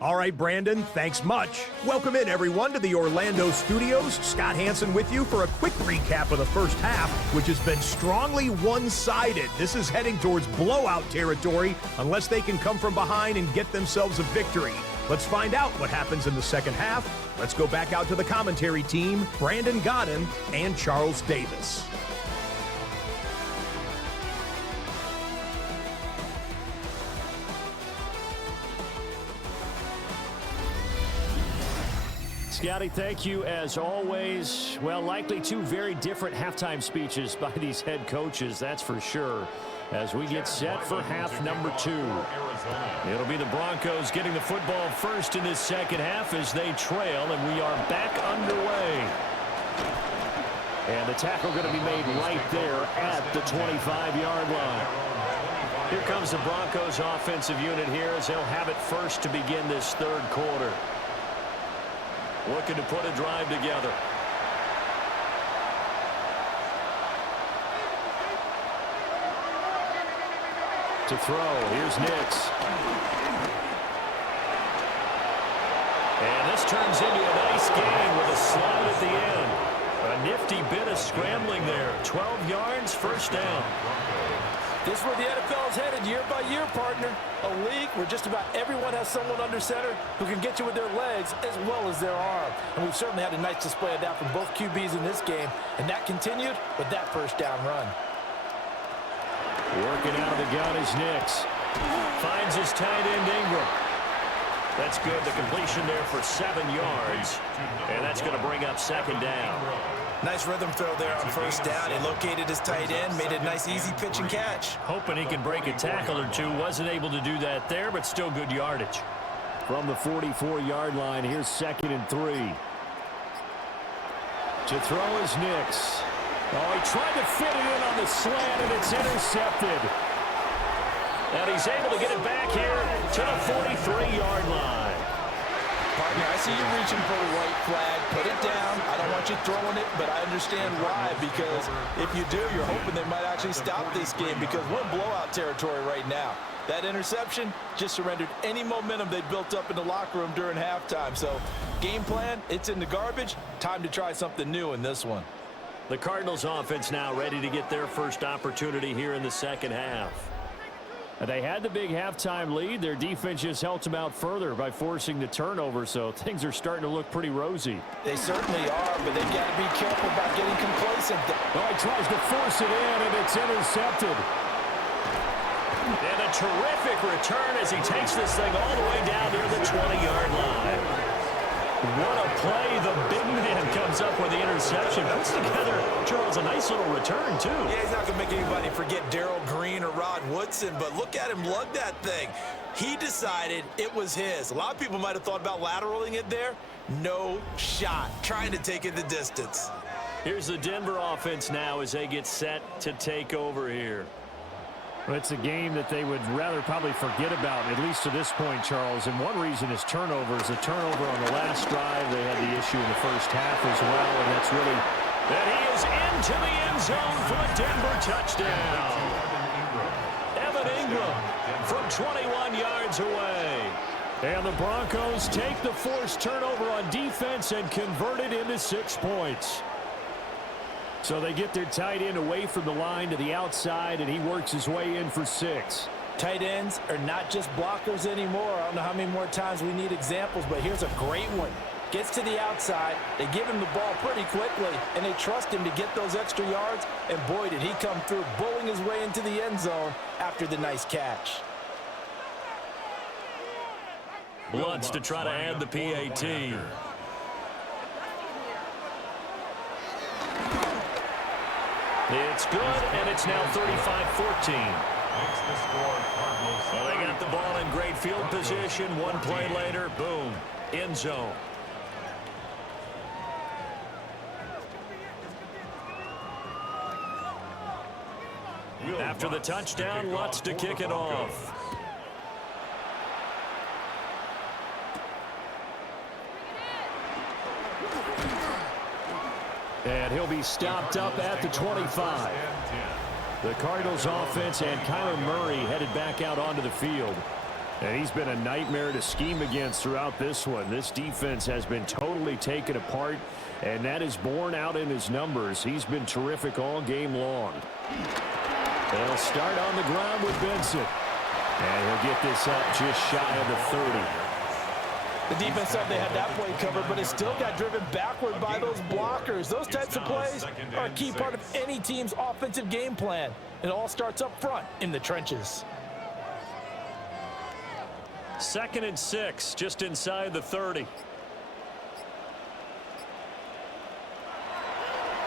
All right, Brandon, thanks much. Welcome in, everyone, to the Orlando studios. Scott Hansen with you for a quick recap of the first half, which has been strongly one-sided. This is heading towards blowout territory unless they can come from behind and get themselves a victory. Let's find out what happens in the second half. Let's go back out to the commentary team, Brandon Godden and Charles Davis. Scotty, thank you as always. Well, likely two very different halftime speeches by these head coaches, that's for sure, as we get set for half number 2. It'll be the Broncos getting the football first in this second half as they trail, and we are back underway. And the tackle going to be made right there at the 25-yard line. Here comes the Broncos offensive unit here as they'll have it first to begin this third quarter. Looking to put a drive together. To throw, here's Nix. And this turns into a nice gain with a slide at the end. A nifty bit of scrambling there. 12 yards, first down. This is where the NFL is headed year by year, partner. A league where just about everyone has someone under center who can get you with their legs as well as their arm. And we've certainly had a nice display of that from both QBs in this game. And that continued with that first down run. Working out of the gun is Nix. Finds his tight end Ingram. That's good. The completion there for 7 yards. And that's going to bring up second down. Nice rhythm throw there on first down. He located his tight end, made a nice easy pitch and catch. Hoping he can break a tackle or two. Wasn't able to do that there, but still good yardage. From the 44-yard line, here's 2nd and 3. To throw is Nix. Oh, he tried to fit it in on the slant, and it's intercepted. And he's able to get it back here to the 43-yard line. Partner, I see you reaching for the white flag. Put it down. I don't want you throwing it, but I understand why. Because if you do, you're hoping they might actually stop this game because we're in blowout territory right now. That interception just surrendered any momentum they built up in the locker room during halftime. So, game plan, it's in the garbage. Time to try something new in this one. The Cardinals offense now ready to get their first opportunity here in the second half. They had the big halftime lead. Their defense just helped them out further by forcing the turnover, so things are starting to look pretty rosy. They certainly are, but they've got to be careful about getting complacent. Oh, he tries to force it in, and it's intercepted. And a terrific return as he takes this thing all the way down near the 20-yard line. What a play. The big man comes up with the interception. Puts together, Charles, a nice little return, too. Yeah, he's not going to make anybody forget Darrell Green or Rod Woodson, but look at him lug that thing. He decided it was his. A lot of people might have thought about lateraling it there. No shot. Trying to take it the distance. Here's the Denver offense now as they get set to take over here. Well, it's a game that they would rather probably forget about, at least to this point, Charles. And one reason is turnovers. A turnover on the last drive. They had the issue in the first half as well, and that's really... And he is into the end zone for a Denver touchdown. Evan Ingram from 21 yards away. And the Broncos take the forced turnover on defense and convert it into 6 points. So they get their tight end away from the line to the outside, and he works his way in for 6. Tight ends are not just blockers anymore. I don't know how many more times we need examples, but here's a great one. Gets to the outside, they give him the ball pretty quickly, and they trust him to get those extra yards, and boy, did he come through, bowling his way into the end zone after the nice catch. Blunts to try to add the PAT. It's good, and it's now 35-14. Well, they got the ball in great field position. One play later, boom, end zone. After the touchdown, Lutz to kick it off. And he'll be stopped up at the 25. The Cardinals offense and Kyler Murray headed back out onto the field. And he's been a nightmare to scheme against throughout this one. This defense has been totally taken apart, and that is borne out in his numbers. He's been terrific all game long. They'll start on the ground with Benson. And he'll get this up just shy of the 30. The defense thought they had that play covered, but it still got driven backward by those blockers. Those types of plays are a key part of any team's offensive game plan. It all starts up front in the trenches. 2nd and 6, just inside the 30.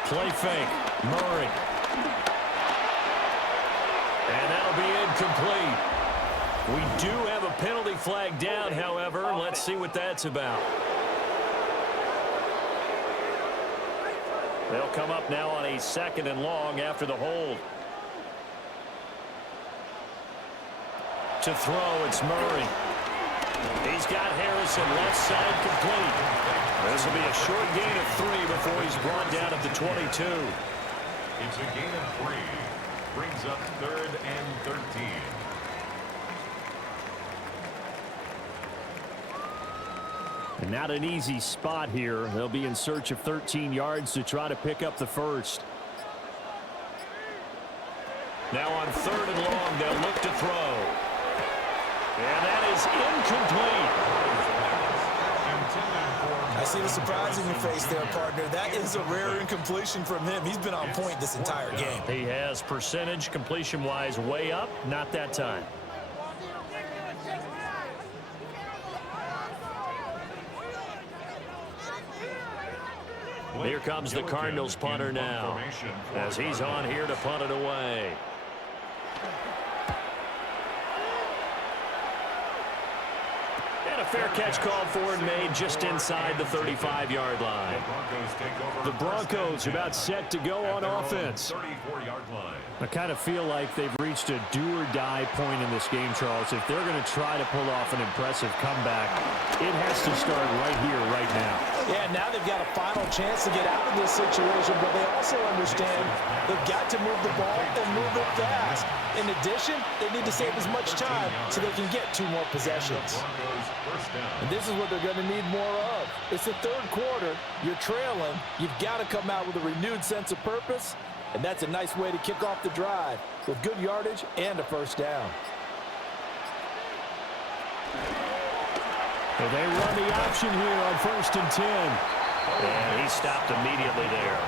Play fake. Murray. And that'll be incomplete. We do have a penalty flag down, however. Let's see what that's about. They'll come up now on a 2nd and long after the hold. To throw, it's Murray. He's got Harrison left side complete. This will be a short gain of 3 before he's brought down at the 22. It's a gain of 3. Brings up 3rd and 13. And not an easy spot here. They'll be in search of 13 yards to try to pick up the first. Now on 3rd and long, they'll look to throw. And that is incomplete. I see the surprise in your face there, partner. That is a rare incompletion from him. He's been on point this entire game. He has percentage completion-wise way up. Not that time. Here comes the Cardinals punter now, as he's on here to punt it away. And a fair catch called for and made just inside the 35-yard line. The Broncos about set to go on offense. I kind of feel like they've reached a do-or-die point in this game, Charles. If they're going to try to pull off an impressive comeback, it has to start right here, right now. Yeah, now they've got a final chance to get out of this situation, but they also understand they've got to move the ball and move it fast. In addition, they need to save as much time so they can get 2 more possessions. And this is what they're going to need more of. It's the 3rd quarter. You're trailing. You've got to come out with a renewed sense of purpose, and that's a nice way to kick off the drive with good yardage and a first down. Well, they run the option here on 1st and 10. And he stopped immediately there.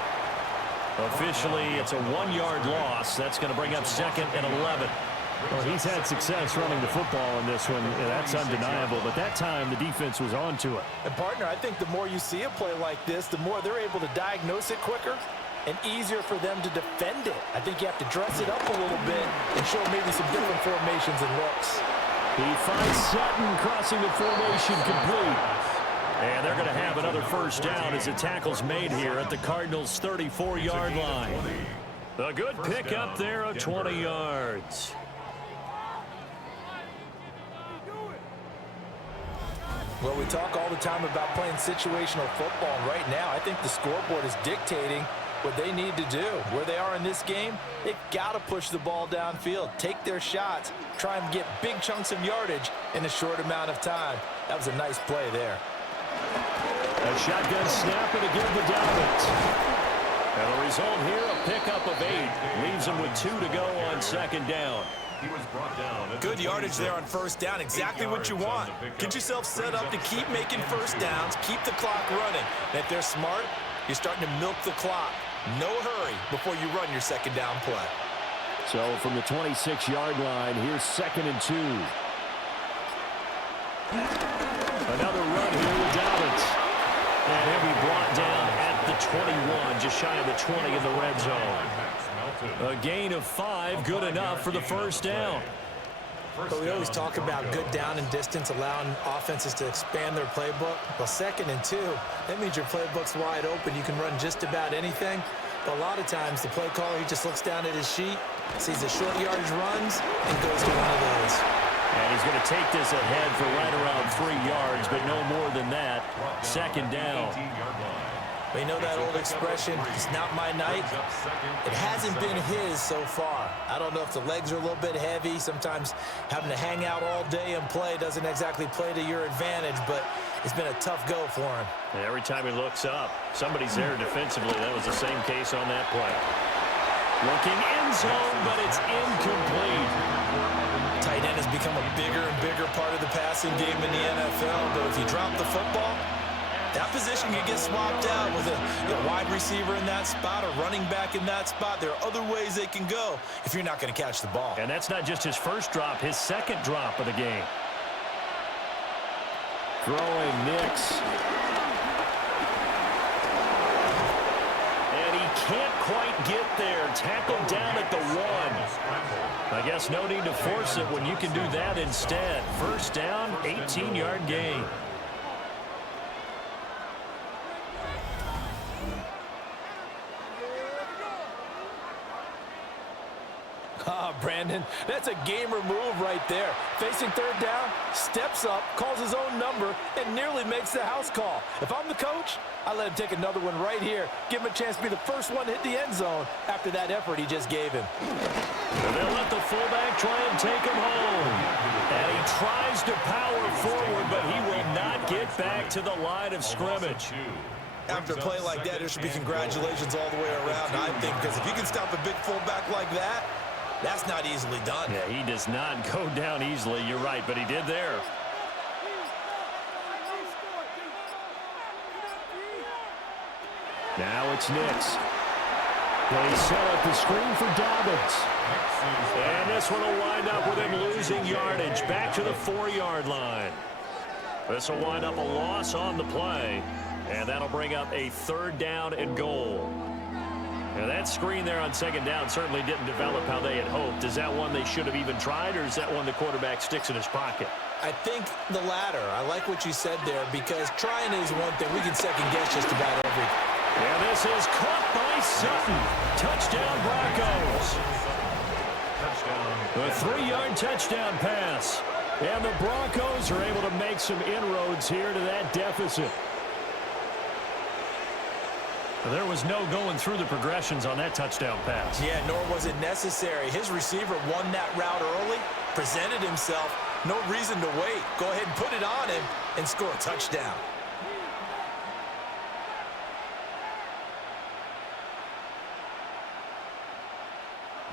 Officially, it's a 1-yard loss. That's going to bring up 2nd and 11. Well, he's had success running the football in this one. That's undeniable. But that time, the defense was on to it. And, partner, I think the more you see a play like this, the more they're able to diagnose it quicker and easier for them to defend it. I think you have to dress it up a little bit and show maybe some different formations and looks. He finds Sutton crossing the formation complete. And they're going to have another first down as the tackle's made here at the Cardinals' 34-yard line. A good pickup there of 20 yards. Well, we talk all the time about playing situational football, and right now I think the scoreboard is dictating what they need to do. Where they are in this game, they've got to push the ball downfield, take their shots, try and get big chunks of yardage in a short amount of time. That was a nice play there. A shotgun snap and again to Dobbins. And the result here, a pickup of 8. Leaves them with 2 to go on 2nd down. He was brought down. Good yardage there on 1st down. Exactly what you want. Get yourself set up to keep making first downs, keep the clock running. And if they're smart, you're starting to milk the clock. No hurry before you run your 2nd down play. So from the 26-yard line, here's 2nd and 2. Another run here with Dobbins. And he'll be brought down at the 21, just shy of the 20 in the red zone. A gain of 5, good enough for the first down. But we always talk about good down and distance, allowing offenses to expand their playbook. Well, 2nd and 2, that means your playbook's wide open. You can run just about anything. But a lot of times, the play caller, he just looks down at his sheet, sees the short yardage runs, and goes to one of those. And he's going to take this ahead for right around 3 yards, but no more than that. 2nd down. But you know that old expression, it's not my night? It hasn't been his so far. I don't know if the legs are a little bit heavy. Sometimes having to hang out all day and play doesn't exactly play to your advantage, but it's been a tough go for him. And every time he looks up, somebody's there defensively. That was the same case on that play. Looking end zone, but it's incomplete. Tight end has become a bigger and bigger part of the passing game in the NFL, but if you drop the football, that position can get swapped out with a wide receiver in that spot, a running back in that spot. There are other ways they can go if you're not going to catch the ball. And that's not just his first drop, his second drop of the game. Throwing Nix. And he can't quite get there. Tackled down at the 1. I guess no need to force it when you can do that instead. First down, 18-yard gain. Brandon, that's a gamer move right there. Facing third down, steps up, calls his own number, and nearly makes the house call. If I'm the coach, I let him take another one right here. Give him a chance to be the first one to hit the end zone after that effort he just gave him. And they'll let the fullback try and take him home. And he tries to power forward, but he will not get back to the line of scrimmage. After a play like that, there should be congratulations all the way around, I think, because if you can stop a big fullback like that, that's not easily done. Yeah, he does not go down easily. You're right, but he did there. Now it's Nix. They set up the screen for Dobbins. And this one will wind up with him losing yardage back to the 4-yard line. This will wind up a loss on the play, and that'll bring up a 3rd down and goal. Now that screen there on 2nd down certainly didn't develop how they had hoped. Is that one they should have even tried, or is that one the quarterback sticks in his pocket? I think the latter. I like what you said there, because trying is one thing. We can second guess just about everything. And this is caught by Sutton. Touchdown Broncos. A 3-yard touchdown pass. And the Broncos are able to make some inroads here to that deficit. There was no going through the progressions on that touchdown pass. Yeah, nor was it necessary. His receiver won that route early, presented himself. No reason to wait. Go ahead and put it on him and score a touchdown.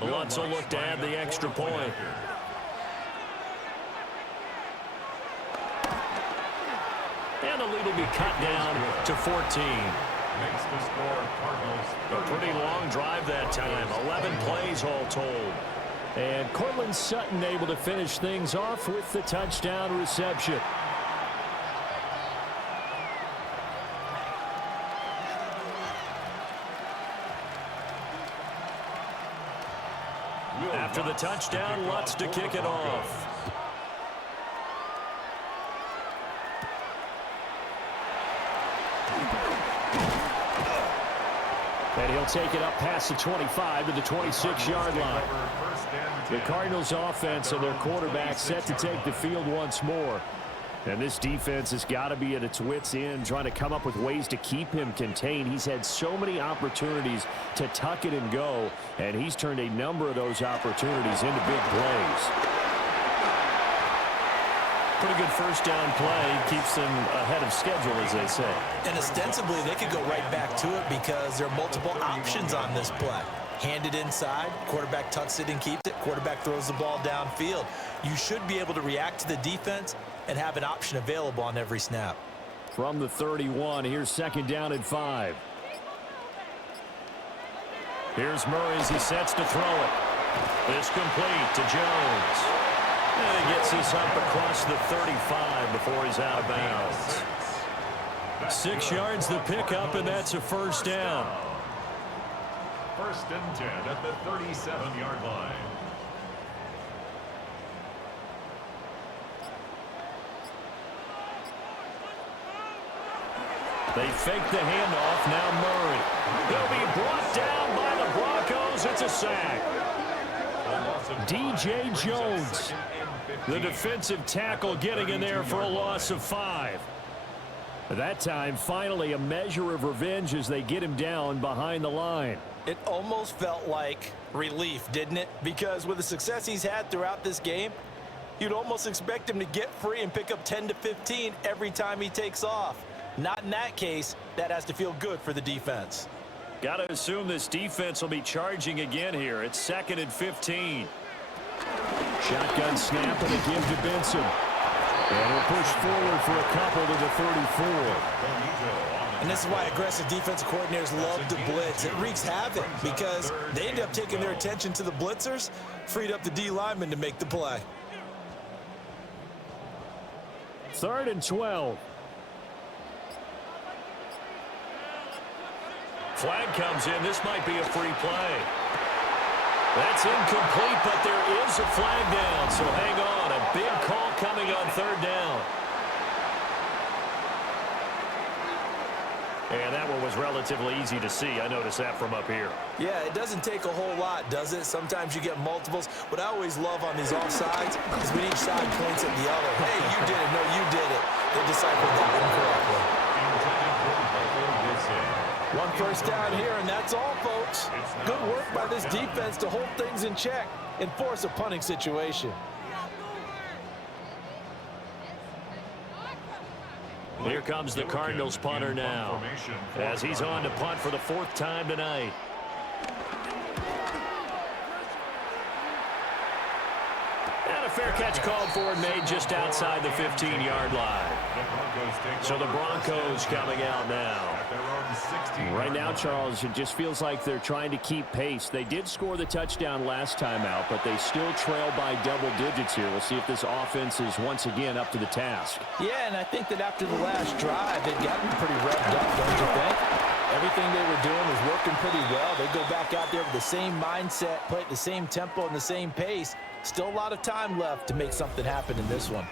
Lutz will look to add the extra point. And the lead will be cut down to 14. Makes the score, Cardinals. A pretty long drive that time. 11 plays all told. And Cortland Sutton able to finish things off with the touchdown reception. After the touchdown, Lutz to kick it off. And he'll take it up past the 25 to the 26-yard line. The Cardinals offense and their quarterback set to take the field once more. And this defense has got to be at its wits' end, trying to come up with ways to keep him contained. He's had so many opportunities to tuck it and go, and he's turned a number of those opportunities into big plays. Pretty good first down play. Keeps them ahead of schedule, as they say. And ostensibly, they could go right back to it because there are multiple options on this play. Hand it inside, quarterback tucks it and keeps it, quarterback throws the ball downfield. You should be able to react to the defense and have an option available on every snap. From the 31, here's 2nd down and 5. Here's Murray as he sets to throw it. It's complete to Jones. And he gets this up across the 35 before he's out of bounds. 6 yards the pickup, and that's a first down. 1st and 10 at the 37-yard line. They fake the handoff. Now Murray. He'll be brought down by the Broncos. It's a sack. DJ Jones, the defensive tackle, getting in there for a loss of 5. That time, finally, a measure of revenge as they get him down behind the line. It almost felt like relief, didn't it? Because with the success he's had throughout this game, you'd almost expect him to get free and pick up 10 to 15 every time he takes off. Not in that case. That has to feel good for the defense. Got to assume this defense will be charging again here. It's 2nd and 15. Shotgun snap and a give to Benson. And he'll push forward for a couple to the 34. And this is why aggressive defensive coordinators love to blitz. It wreaks havoc because they end up taking their attention to the blitzers, freed up the D lineman to make the play. 3rd and 12. Flag comes in. This might be a free play. That's incomplete, but there is a flag down, so hang on. A big call coming on 3rd down. And that one was relatively easy to see. I noticed that from up here. Yeah, it doesn't take a whole lot, does it? Sometimes you get multiples. What I always love on these offsides is when each side points at the other. Hey, you did it. No, you did it. They deciphered that incorrectly. 1 first down here, and that's all, folks. Good work by this defense to hold things in check and force a punting situation. Here comes the Cardinals punter now, as he's on to punt for the 4th time tonight. And a fair catch called for and made just outside the 15-yard line. So the Broncos coming out now. Right now, Charles, it just feels like they're trying to keep pace. They did score the touchdown last time out, but they still trail by double digits here. We'll see if this offense is once again up to the task. Yeah, and I think that after the last drive, they've gotten pretty revved up, don't you think? Everything they were doing was working pretty well. They go back out there with the same mindset, play at the same tempo and the same pace. Still a lot of time left to make something happen in this one.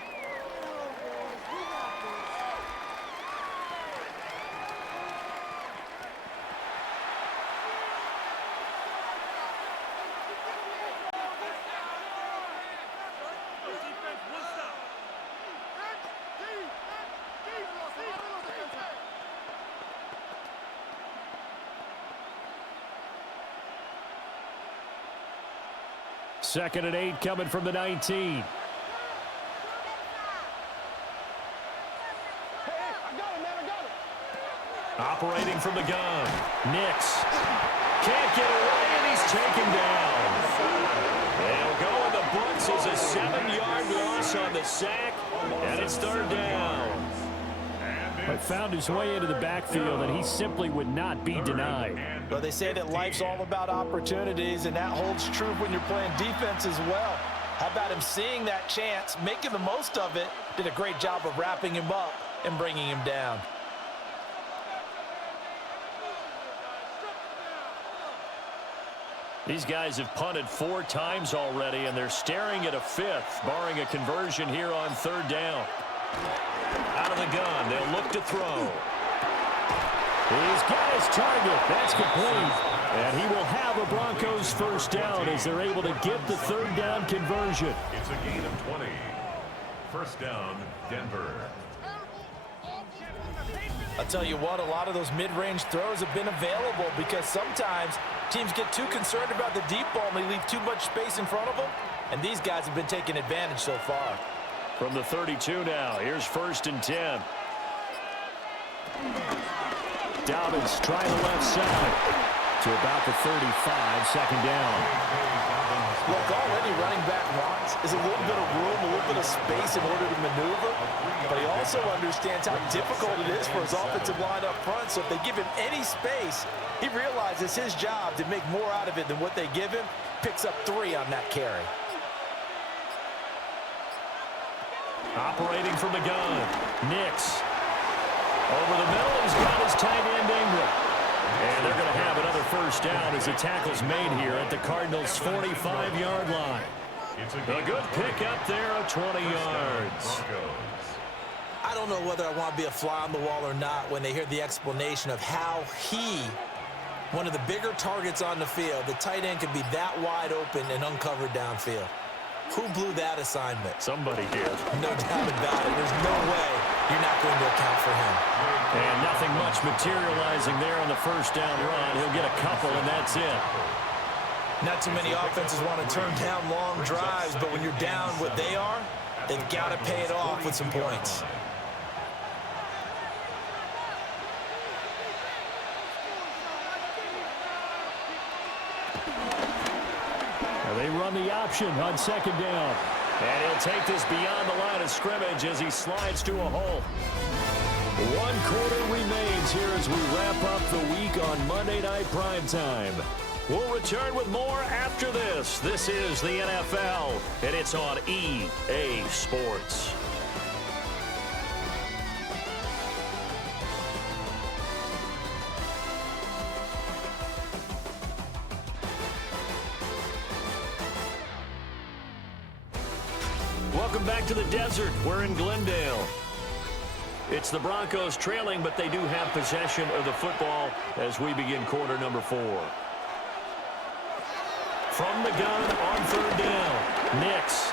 Second and 8 coming from the 19. Operating from the gun. Nix. Can't get away, and he's taken down. They'll go in the books as a 7-yard loss on the sack, and it's 3rd down. But found his way into the backfield, and he simply would not be denied. Well, they say that life's all about opportunities, and that holds true when you're playing defense as well. How about him seeing that chance, making the most of it, did a great job of wrapping him up and bringing him down. These guys have punted 4 times already, and they're staring at a 5th, barring a conversion here on 3rd down. Out of the gun, they'll look to throw. He's got his target. That's complete. And he will have a Broncos 1st down as they're able to get the 3rd down conversion. It's a gain of 20. 1st down, Denver. I'll tell you what, a lot of those mid-range throws have been available because sometimes teams get too concerned about the deep ball and they leave too much space in front of them. And these guys have been taking advantage so far. From the 32 now, here's 1st and 10. Dobbins trying the left side to about the 35, 2nd down. Look, all any running back wants is a little bit of room, a little bit of space in order to maneuver. But he also understands how difficult it is for his offensive line up front. So if they give him any space, he realizes his job to make more out of it than what they give him. Picks up 3 on that carry. Operating from the gun, Nix. Over the middle, he's got his tight end Ingram. And they're going to have another 1st down as the tackle's made here at the Cardinals' 45-yard line. A good pick up there of 20 yards. I don't know whether I want to be a fly on the wall or not when they hear the explanation of how he, one of the bigger targets on the field, the tight end could be that wide open and uncovered downfield. Who blew that assignment? Somebody did. No doubt about it. There's no way you're not going to account for him. And nothing much materializing there on the first down run. He'll get a couple, and that's it. Not too many offenses want to turn down long drives, but when you're down what they are, they've got to pay it off with some points. They run the option on second down. And he'll take this beyond the line of scrimmage as he slides to a hole. 1 quarter remains here as we wrap up the week on Monday Night Primetime. We'll return with more after this. This is the NFL, and it's on EA Sports. Welcome back to the desert. We're in Glendale. It's the Broncos trailing, but they do have possession of the football as we begin quarter number 4. From the gun on third down, Nix.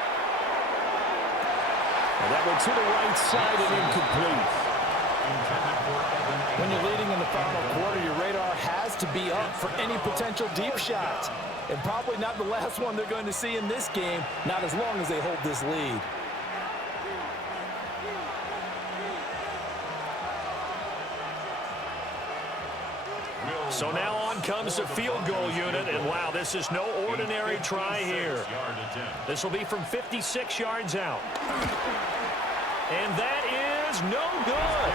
And that one to the right side and incomplete. When you're leading in the final quarter, your radar has to be up for any potential deep shots. And probably not the last one they're going to see in this game, not as long as they hold this lead. So now on comes the field goal unit, and wow, this is no ordinary try here. This will be from 56 yards out. And that is no good.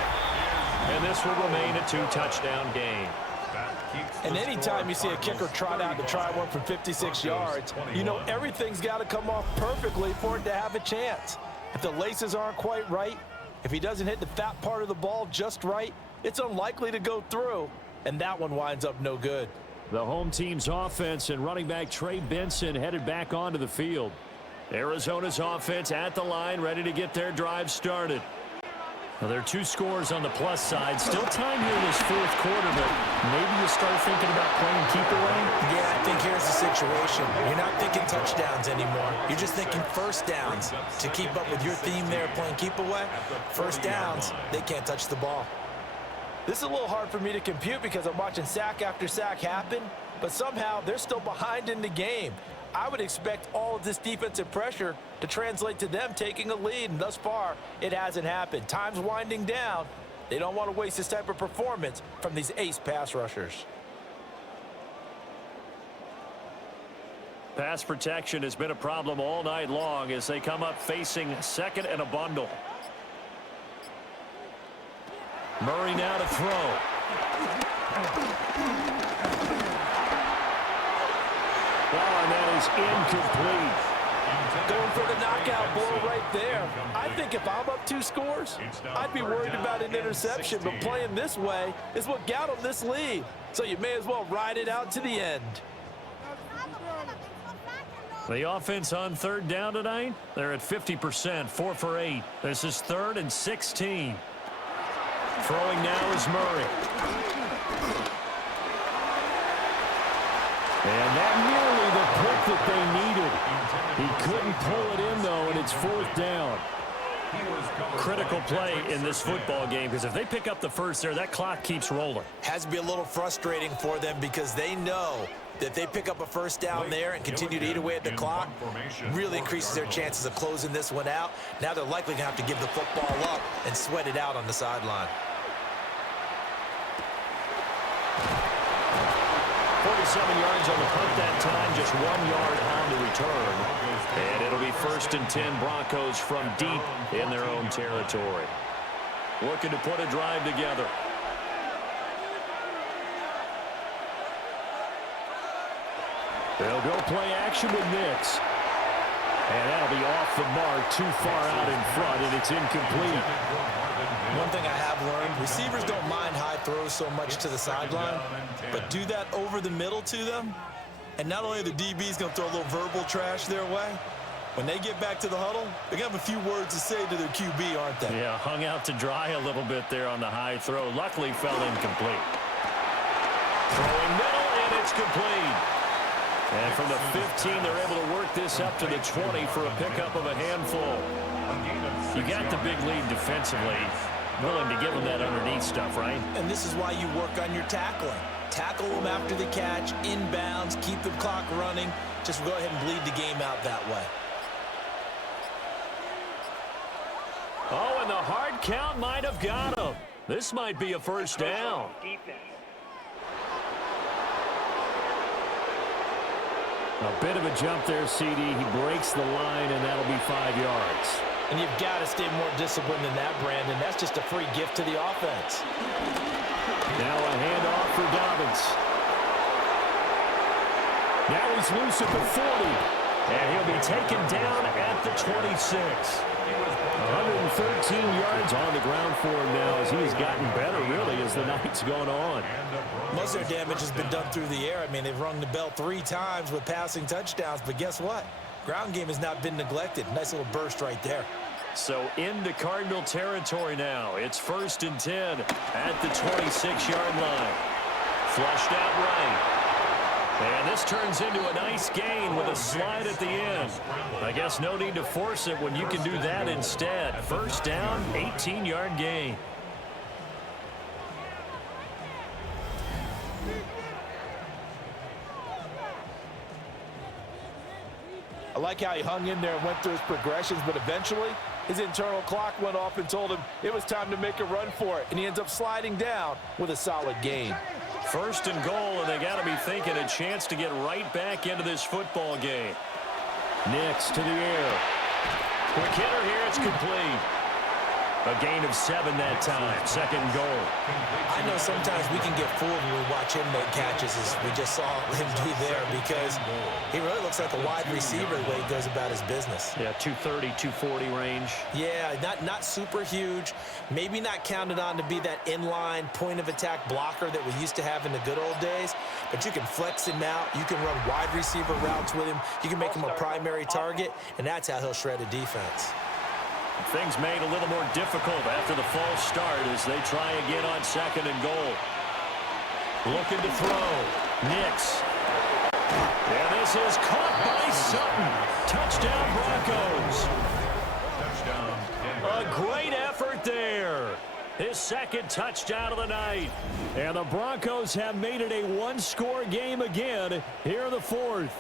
And this will remain a 2-touchdown game. And anytime you see a kicker trot out to try one from 56 yards, you know everything's got to come off perfectly for it to have a chance. If the laces aren't quite right, if he doesn't hit the fat part of the ball just right, it's unlikely to go through. And that one winds up no good. The home team's offense and running back Trey Benson headed back onto the field. Arizona's offense at the line, ready to get their drive started. Well, there are 2 scores on the plus side. Still time here in this fourth quarter, but maybe you start thinking about playing keep away? Yeah, I think here's the situation. You're not thinking touchdowns anymore. You're just thinking first downs. To keep up with your theme there, playing keep away, first downs, they can't touch the ball. This is a little hard for me to compute because I'm watching sack after sack happen, but somehow they're still behind in the game. I would expect all of this defensive pressure to translate to them taking a lead, and thus far, it hasn't happened. Time's winding down. They don't want to waste this type of performance from these ace pass rushers. Pass protection has been a problem all night long as they come up facing second and a bundle. Murray now to throw. Oh, and that is incomplete. Going for the knockout blow right there. I think if I'm up 2 scores, I'd be worried about an interception, but playing this way is what got them this lead. So you may as well ride it out to the end. The offense on third down tonight, they're at 50%, 4 for 8. This is 3rd and 16. Throwing now is Murray. And that nearly the pick that they needed. He couldn't pull it in, though, and it's 4th down. Critical play in this football game because if they pick up the first there, that clock keeps rolling. Has to be a little frustrating for them because they know that they pick up a first down there and continue to eat away at the clock, really increases their chances of closing this one out. Now they're likely going to have to give the football up and sweat it out on the sideline. 47 yards on the punt that time, just 1 yard on the return. And it'll be 1st and 10 Broncos from deep in their own territory. Looking to put a drive together. They'll go play action with Nix. And that'll be off the mark, too far out in front, and it's incomplete. One thing I have learned, receivers don't mind high throws so much to the sideline, but do that over the middle to them, and not only are the DBs going to throw a little verbal trash their way, when they get back to the huddle, they're going to have a few words to say to their QB, aren't they? Yeah, hung out to dry a little bit there on the high throw. Luckily fell incomplete. Throwing middle, and it's complete. And from the 15, they're able to work this up to the 20 for a pickup of a handful. You got the big lead defensively. Willing to give them that underneath stuff, right? And this is why you work on your tackling. Tackle them after the catch, inbounds, keep the clock running. Just go ahead and bleed the game out that way. Oh, and the hard count might have got him. This might be a first down. A bit of a jump there, CD. He breaks the line, and that'll be 5 yards. And you've got to stay more disciplined than that, Brandon. That's just a free gift to the offense. Now a handoff for Dobbins. Now he's loose at the 40. And he'll be taken down at the 26. 113 yards on the ground for him now as he's gotten better, really, as the night's gone on. Most of their damage has been done through the air. I mean, they've rung the bell 3 times with passing touchdowns, but guess what? Ground game has not been neglected. Nice little burst right there. So into Cardinal territory now. It's 1st and 10 at the 26-yard line. Flushed out right. And this turns into a nice gain with a slide at the end. I guess no need to force it when you can do that instead. First down, 18-yard gain. I like how he hung in there and went through his progressions, but eventually his internal clock went off and told him it was time to make a run for it, and he ends up sliding down with a solid gain. 1st and goal, and they got to be thinking a chance to get right back into this football game. Next to the air. Quick hitter here, it's complete. A gain of 7 that time. 2nd and goal. I know sometimes we can get fooled when we watch him make catches, as we just saw him do there, because he really looks like a wide receiver the way he goes about his business. Yeah, 230, 240 range. Yeah, not super huge. Maybe not counted on to be that inline point-of-attack blocker that we used to have in the good old days, but you can flex him out. You can run wide receiver routes with him. You can make him a primary target, and that's how he'll shred a defense. Things made a little more difficult after the false start as they try again on 2nd and goal. Looking to throw. Nix. And this is caught by Sutton. Touchdown, Broncos. A great effort there. His 2nd touchdown of the night. And the Broncos have made it a one-score game again here in the 4th.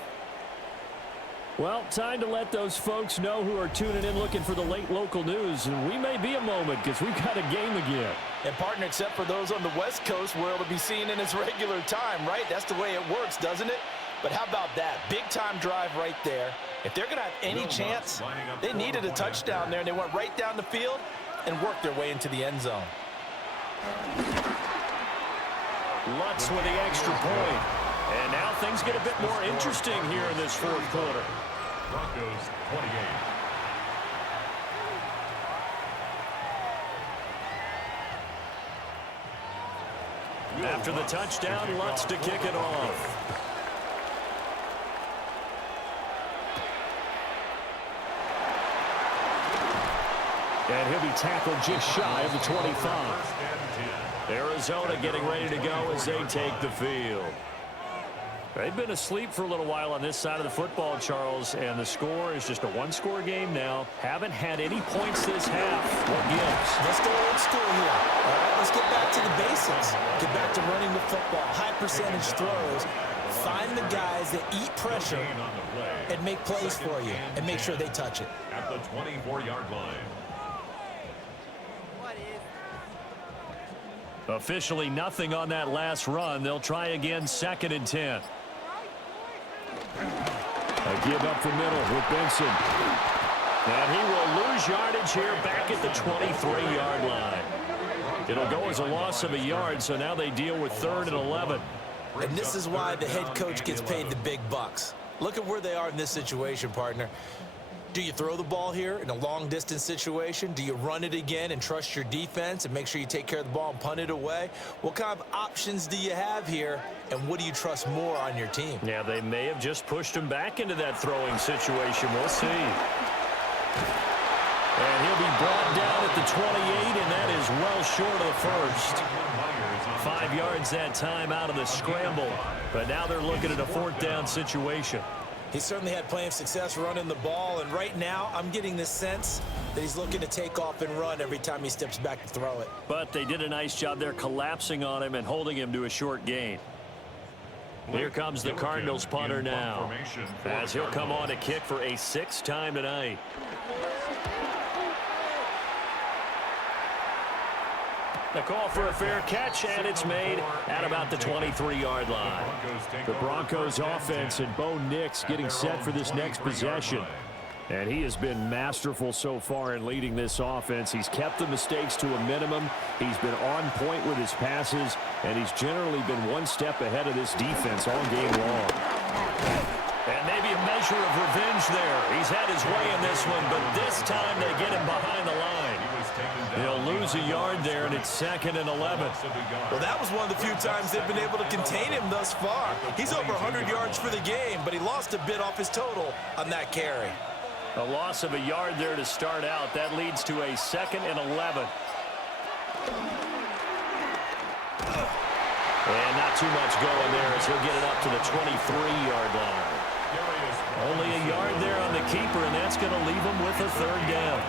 Well, time to let those folks know who are tuning in looking for the late local news. And we may be a moment because we've got a game again. And, partner, except for those on the West Coast where it'll be seen in its regular time, right? That's the way it works, doesn't it? But how about that? Big-time drive right there. If they're going to have any chance, they needed a touchdown there, and they went right down the field and worked their way into the end zone. Lutz with the extra point. And now things get a bit more interesting here in this 4th quarter. Broncos 28. After the touchdown, Lutz to kick it off. And he'll be tackled just shy of the 25. Arizona getting ready to go as they take the field. They've been asleep for a little while on this side of the football, Charles, and the score is just a one-score game now. Haven't had any points this half. What gives? Let's go old school here. All right, let's get back to the basics. Get back to running the football, high percentage throws. Find the guys that eat pressure and make plays for you and make sure they touch it. At the 24-yard line. Officially nothing on that last run. They'll try again, 2nd and 10. A give up the middle with Benson. And he will lose yardage here back at the 23-yard line. It'll go as a loss of a yard, so now they deal with 3rd and 11. And this is why the head coach gets paid the big bucks. Look at where they are in this situation, partner. Do you throw the ball here in a long-distance situation? Do you run it again and trust your defense and make sure you take care of the ball and punt it away? What kind of options do you have here, and what do you trust more on your team? Yeah, they may have just pushed him back into that throwing situation. We'll see. And he'll be brought down at the 28, and that is well short of the first. 5 yards that time out of the scramble. But now they're looking at a 4th down situation. He certainly had plenty of success running the ball, and right now I'm getting the sense that he's looking to take off and run every time he steps back to throw it. But they did a nice job there collapsing on him and holding him to a short gain. Here comes the Cardinals punter now, as he'll come on to kick for a 6th time tonight. The call for a fair catch, and it's made at about the 23-yard line. The Broncos offense and Bo Nix getting set for this next possession. And he has been masterful so far in leading this offense. He's kept the mistakes to a minimum. He's been on point with his passes, and he's generally been one step ahead of this defense all game long. And maybe a measure of revenge there. He's had his way in this one, but this time they get him behind the line. He'll lose a yard there, and it's 2nd and 11. Well, that was one of the few times they've been able to contain him thus far. He's over 100 yards for the game, but he lost a bit off his total on that carry. A loss of a yard there to start out. That leads to a 2nd and 11. And not too much going there as he'll get it up to the 23-yard line. Only a yard there on the keeper, and that's going to leave him with a 3rd down.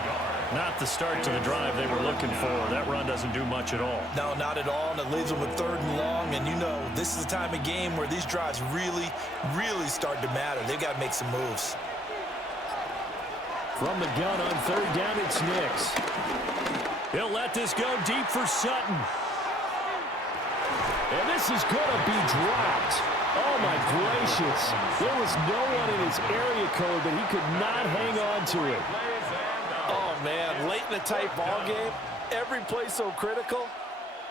Not the start to the drive they were looking for. That run doesn't do much at all. No, not at all, and it leaves them with 3rd and long. And you know, this is the time of game where these drives really, really start to matter. They've got to make some moves. From the gun on 3rd down, it's Nix. He'll let this go deep for Sutton. And this is going to be dropped. Oh, my gracious. There was no one in his area code, but he could not hang on to it. Oh, man, late in a tight ball game, every play so critical,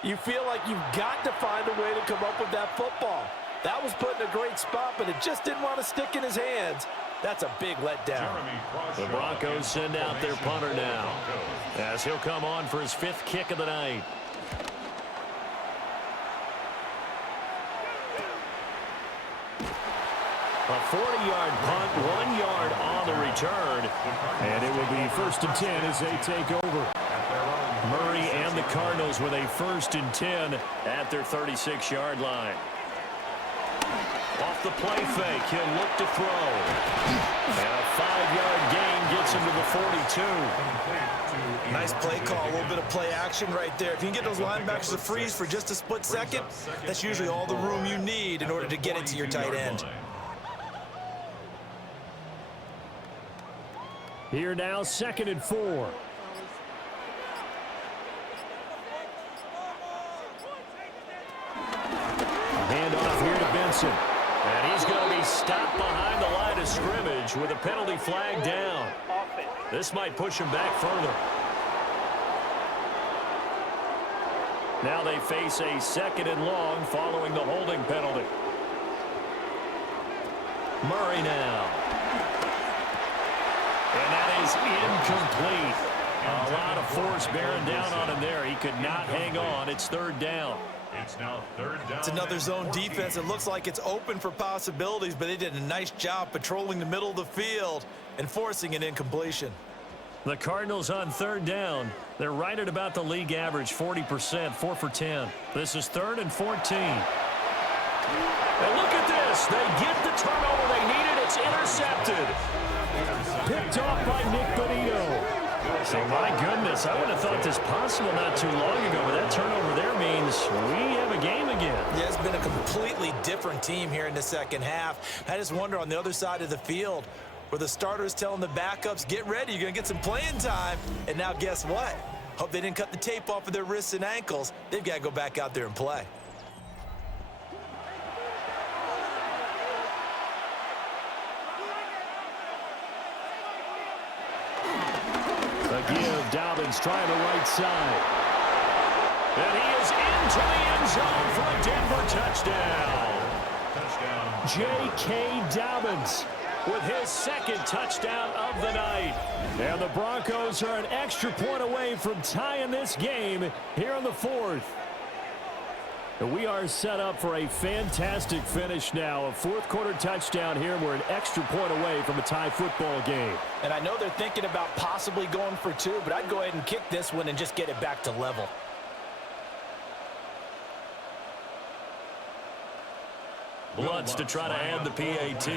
you feel like you've got to find a way to come up with that football. That was put in a great spot, but it just didn't want to stick in his hands. That's a big letdown. The Broncos send out their punter now, as he'll come on for his 5th kick of the night. A 40-yard punt, 1 yard on the return. And it will be 1st and 10 as they take over. Murray and the Cardinals with a 1st and 10 at their 36-yard line. Off the play fake, he'll look to throw. And a 5-yard gain gets him to the 42. Nice play call, a little bit of play action right there. If you can get those linebackers to freeze for just a split second, that's usually all the room you need in order to get it to your tight end. Here now, 2nd and 4. Handoff here to Benson. And he's going to be stopped behind the line of scrimmage with a penalty flag down. This might push him back further. Now they face a 2nd and long following the holding penalty. Murray now. And that is incomplete. A lot of force bearing down on him there. He could not hang on. It's 3rd down. It's now 3rd down. It's another zone defense. It looks like it's open for possibilities, but they did a nice job patrolling the middle of the field and forcing an incompletion. The Cardinals on 3rd down. They're right at about the league average, 40%, 4 for 10. This is 3rd and 14. And look at this. They get the turnover they needed. It's intercepted. Picked off by Nick Bonito. So, my goodness, I would have thought this possible not too long ago, but that turnover there means we have a game again. Yeah, it's been a completely different team here in the 2nd half. I just wonder on the other side of the field where the starters telling the backups, get ready, you're going to get some playing time. And now guess what? Hope they didn't cut the tape off of their wrists and ankles. They've got to go back out there and play. Give Dobbins trying the right side. And he is into the end zone for a Denver touchdown. J.K. Dobbins with his 2nd touchdown of the night. And the Broncos are an extra point away from tying this game here in the 4th. And we are set up for a fantastic finish now. A 4th quarter touchdown here. We're an extra point away from a tie football game. And I know they're thinking about possibly going for 2, but I'd go ahead and kick this one and just get it back to level. Bloods to try to add the PAT.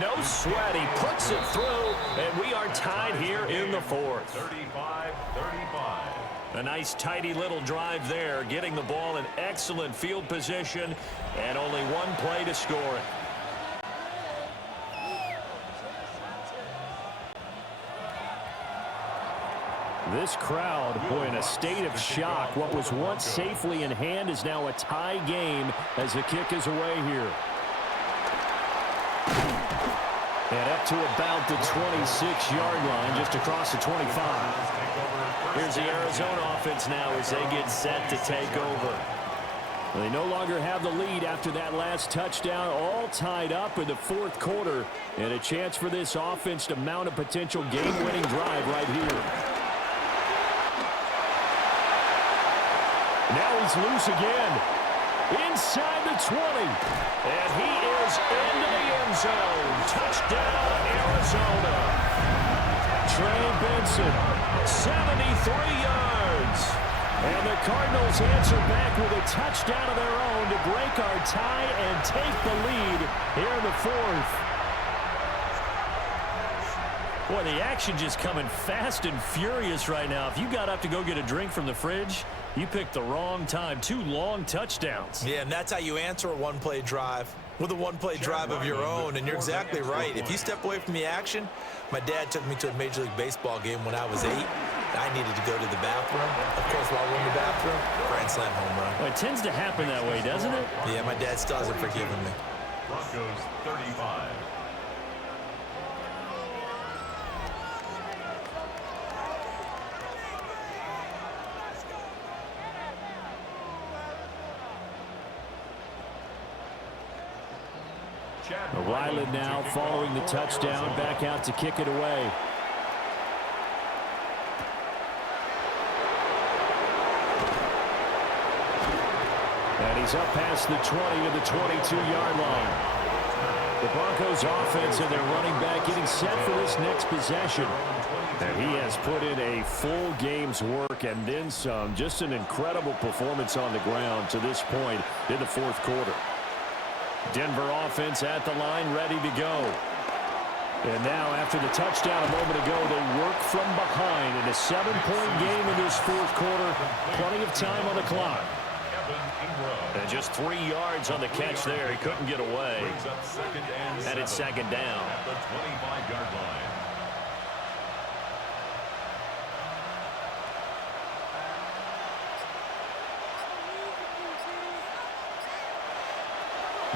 no sweat. He puts it through, and we are tied here in the fourth. 35-35. A nice, tidy little drive there, getting the ball in excellent field position, and only one play to score it. This crowd, boy, in a state of shock. What was once safely in hand is now a tie game as the kick is away here. And up to about the 26-yard line, just across the 25. Here's the Arizona offense now as they get set to take over. They no longer have the lead after that last touchdown, all tied up in the fourth quarter, and a chance for this offense to mount a potential game-winning drive right here. Now he's loose again. Inside the 20. And he is into the end zone. Touchdown, Arizona. Trey Benson, 73 yards. And the Cardinals answer back with a touchdown of their own to break our tie and take the lead here in the fourth. Boy, the action just coming fast and furious right now. If you got up to go get a drink from the fridge, you picked the wrong time. 2 long touchdowns. Yeah, and that's how you answer a one-play drive, with a one-play drive of your own. And you're exactly right. If you step away from the action, my dad took me to a Major League Baseball game when I was 8. I needed to go to the bathroom. Of course, while we're in the bathroom, grand slam home run. Well, it tends to happen that way, doesn't it? Yeah, my dad still hasn't forgiven me. Broncos 35. Realigned now following the touchdown, back out to kick it away. And he's up past the 20 to the 22-yard line. The Broncos offense and their running back getting set for this next possession. And he has put in a full game's work and then some. Just an incredible performance on the ground to this point in the fourth quarter. Denver offense at the line, ready to go. And now, after the touchdown a moment ago, they work from behind in a 7-point game in this fourth quarter. Plenty of time on the clock. And just 3 yards on the catch there. He couldn't get away. And it's second down. At the 25-yard line.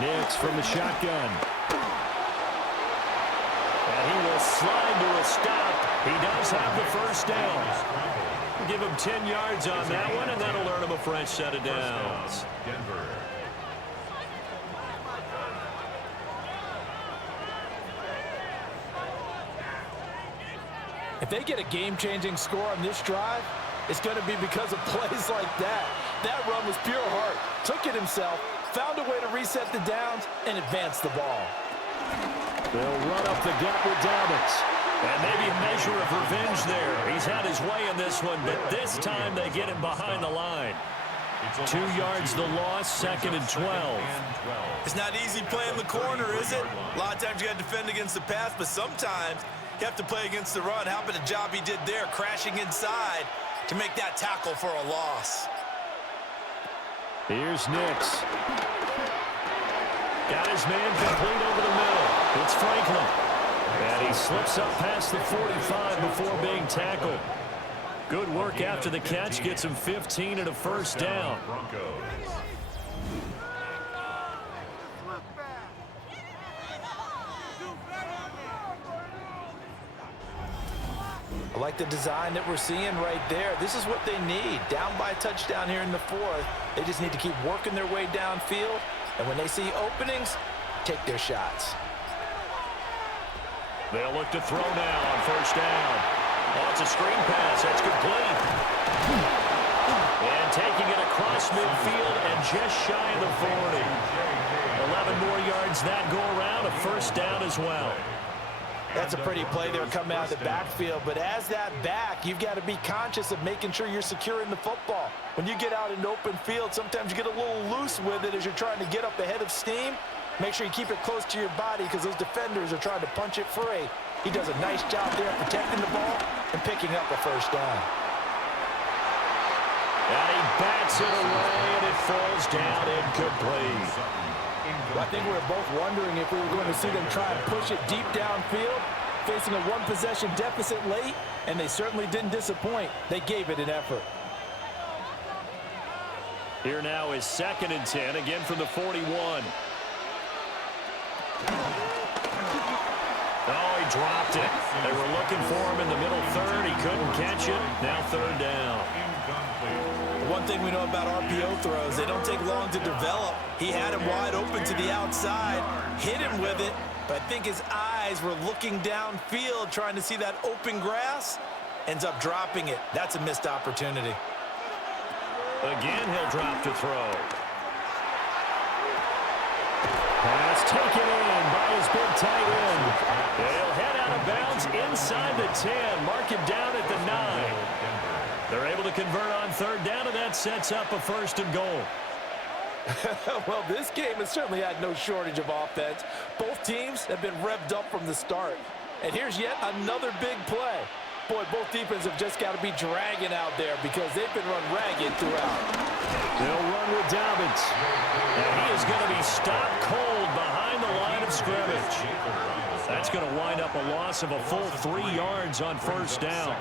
Nix from the shotgun. And he will slide to a stop. He does have the first down. Give him 10 yards on that one, and that'll earn him a fresh set of downs. Denver. If they get a game-changing score on this drive, it's going to be because of plays like that. That run was pure heart. Took it himself, found a way to reset the downs, and advance the ball. They'll run up the gut with Dobbins. And maybe a measure of revenge there. He's had his way in this one, but this time they get him behind the line. 2 yards the loss, second and 12. It's not easy playing the corner, is it? A lot of times you got to defend against the pass, but sometimes you have to play against the run. How about the job he did there, crashing inside to make that tackle for a loss? Here's Nix. Got his man complete over the middle. It's Franklin. And he slips up past the 45 before being tackled. Good work after the catch. Gets him 15 and a first down. I like the design that we're seeing right there. This is what they need. Down by a touchdown here in the fourth. They just need to keep working their way downfield. And when they see openings, take their shots. They'll look to throw now on first down. Oh, it's a screen pass. That's complete. And taking it across midfield and just shy of the 40. 11 more yards that go around. A first down as well. That's a pretty play there coming out of the backfield. But as that back, you've got to be conscious of making sure you're securing the football. When you get out in open field, sometimes you get a little loose with it as you're trying to get up ahead of steam. Make sure you keep it close to your body because those defenders are trying to punch it free. He does a nice job there protecting the ball and picking up a first down. And he bats it away, and it falls down incomplete. Well, I think we were both wondering if we were going to see them try and push it deep downfield, facing a one-possession deficit late, and they certainly didn't disappoint. They gave it an effort. Here now is 2nd and 10, again from the 41. Oh, he dropped it. They were looking for him in the middle third. He couldn't catch it. Now 3rd down. One thing we know about RPO throws, they don't take long to develop. He had him wide open to the outside, hit him with it, but I think his eyes were looking downfield, trying to see that open grass. Ends up dropping it. That's a missed opportunity. Again, he'll drop to throw. Pass taken in by his big tight end. He'll head out of bounds inside the 10. Mark him down at the 9. They're able to convert on 3rd down, and that sets up a 1st and goal. Well, this game has certainly had no shortage of offense. Both teams have been revved up from the start. And here's yet another big play. Boy, both defenses have just got to be dragging out there because they've been run ragged throughout. They'll run with Dobbins. And he is going to be stopped cold behind the line of scrimmage. That's going to wind up a loss of a full 3 yards on 1st down.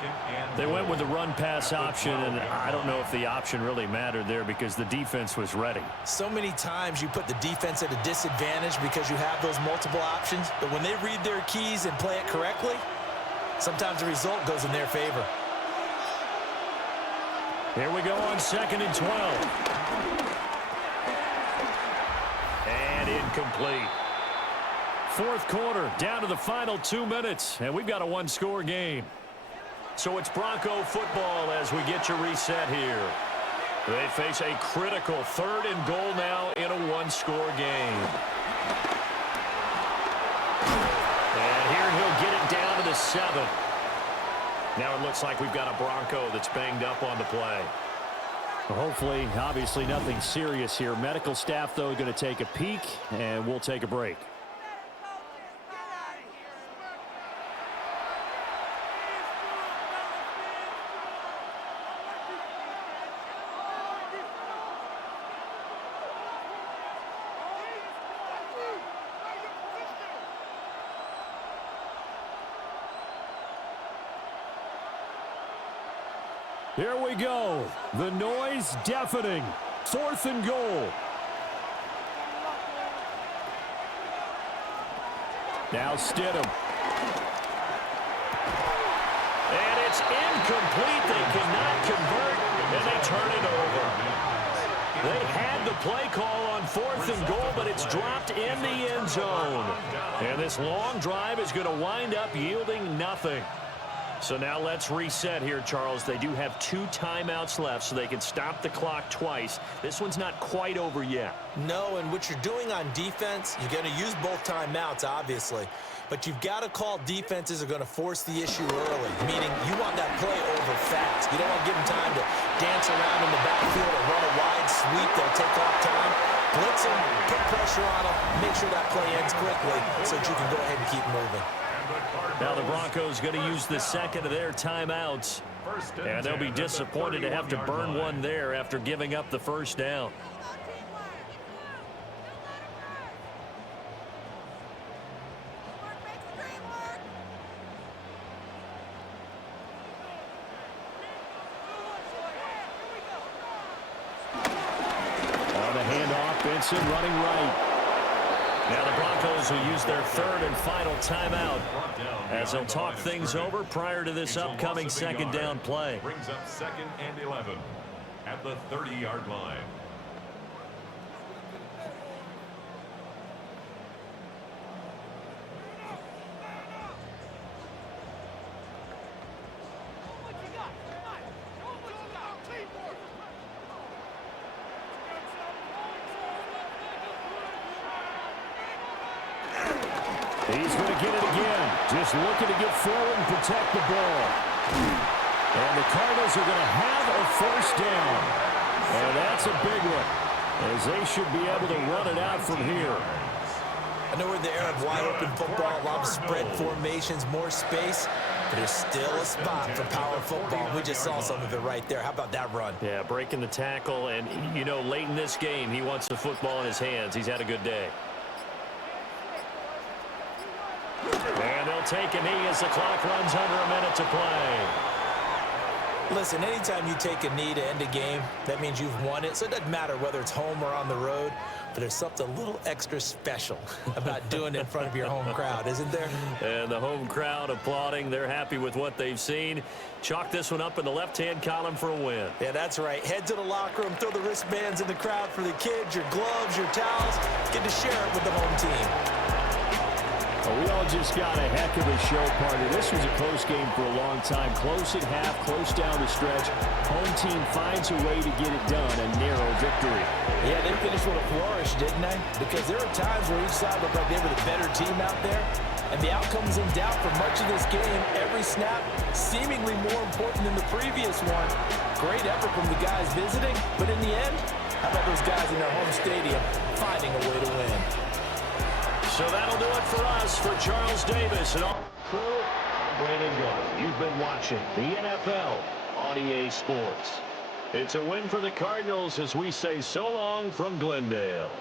They went with the run-pass option, and I don't know if the option really mattered there because the defense was ready. So many times you put the defense at a disadvantage because you have those multiple options, but when they read their keys and play it correctly, sometimes the result goes in their favor. Here we go on 2nd and 12. And incomplete. 4th quarter, down to the final 2 minutes, and we've got a 1-score game. So it's Bronco football as we get you reset here. They face a critical 3rd and goal now in a 1-score game. And here he'll get it down to the 7. Now it looks like we've got a Bronco that's banged up on the play. Well, hopefully, obviously nothing serious here. Medical staff, though, going to take a peek, and we'll take a break. Here we go. The noise deafening. 4th and goal. Now Stidham. And it's incomplete. They cannot convert, and they turn it over. They had the play call on 4th and goal, but it's dropped in the end zone. And this long drive is going to wind up yielding nothing. So now let's reset here, Charles. They do have 2 timeouts left, so they can stop the clock twice. This one's not quite over yet. No, and what you're doing on defense, you're going to use both timeouts, obviously. But you've got to call defenses are going to force the issue early, meaning you want that play over fast. You don't want to give them time to dance around in the backfield or run a wide sweep. They'll take off time. Blitz them, put pressure on them, make sure that play ends quickly so that you can go ahead and keep moving. Now the Broncos going to use the 2nd of their timeouts. And they'll be disappointed to have to burn one there after giving up the 1st down. On the handoff, Benson running right. Now the Broncos will use their 3rd and final timeout as they'll talk things over prior to this upcoming 2nd down play. Brings up 2nd and 11 at the 30-yard line. He's going to get it again. Just looking to get forward and protect the ball. And the Cardinals are going to have a 1st down. And that's a big one, as they should be able to run it out from here. I know we're in the era of wide-open football, a lot of spread formations, more space, but there's still a spot for power football. We just saw some of it right there. How about that run? Yeah, breaking the tackle, and, you know, late in this game, he wants the football in his hands. He's had a good day. And they'll take a knee as the clock runs under a minute to play. Listen, anytime you take a knee to end a game, that means you've won it. So it doesn't matter whether it's home or on the road, but there's something a little extra special about doing it in front of your home crowd, isn't there? And the home crowd applauding. They're happy with what they've seen. Chalk this one up in the left-hand column for a win. Yeah, that's right. Head to the locker room, throw the wristbands in the crowd for the kids, your gloves, your towels. Get to share it with the home team. Well, we all just got a heck of a show, partner. This was a close game for a long time. Close at half, close down the stretch. Home team finds a way to get it done. A narrow victory. Yeah, they finished with a flourish, didn't they? Because there were times where each side looked like they were the better team out there. And the outcome's in doubt for much of this game. Every snap seemingly more important than the previous one. Great effort from the guys visiting. But in the end, how about those guys in their home stadium finding a way to win? So that'll do it for us. For Charles Davis and all crew, I'm Brandon Gaudin. You've been watching the NFL on EA Sports. It's a win for the Cardinals as we say so long from Glendale.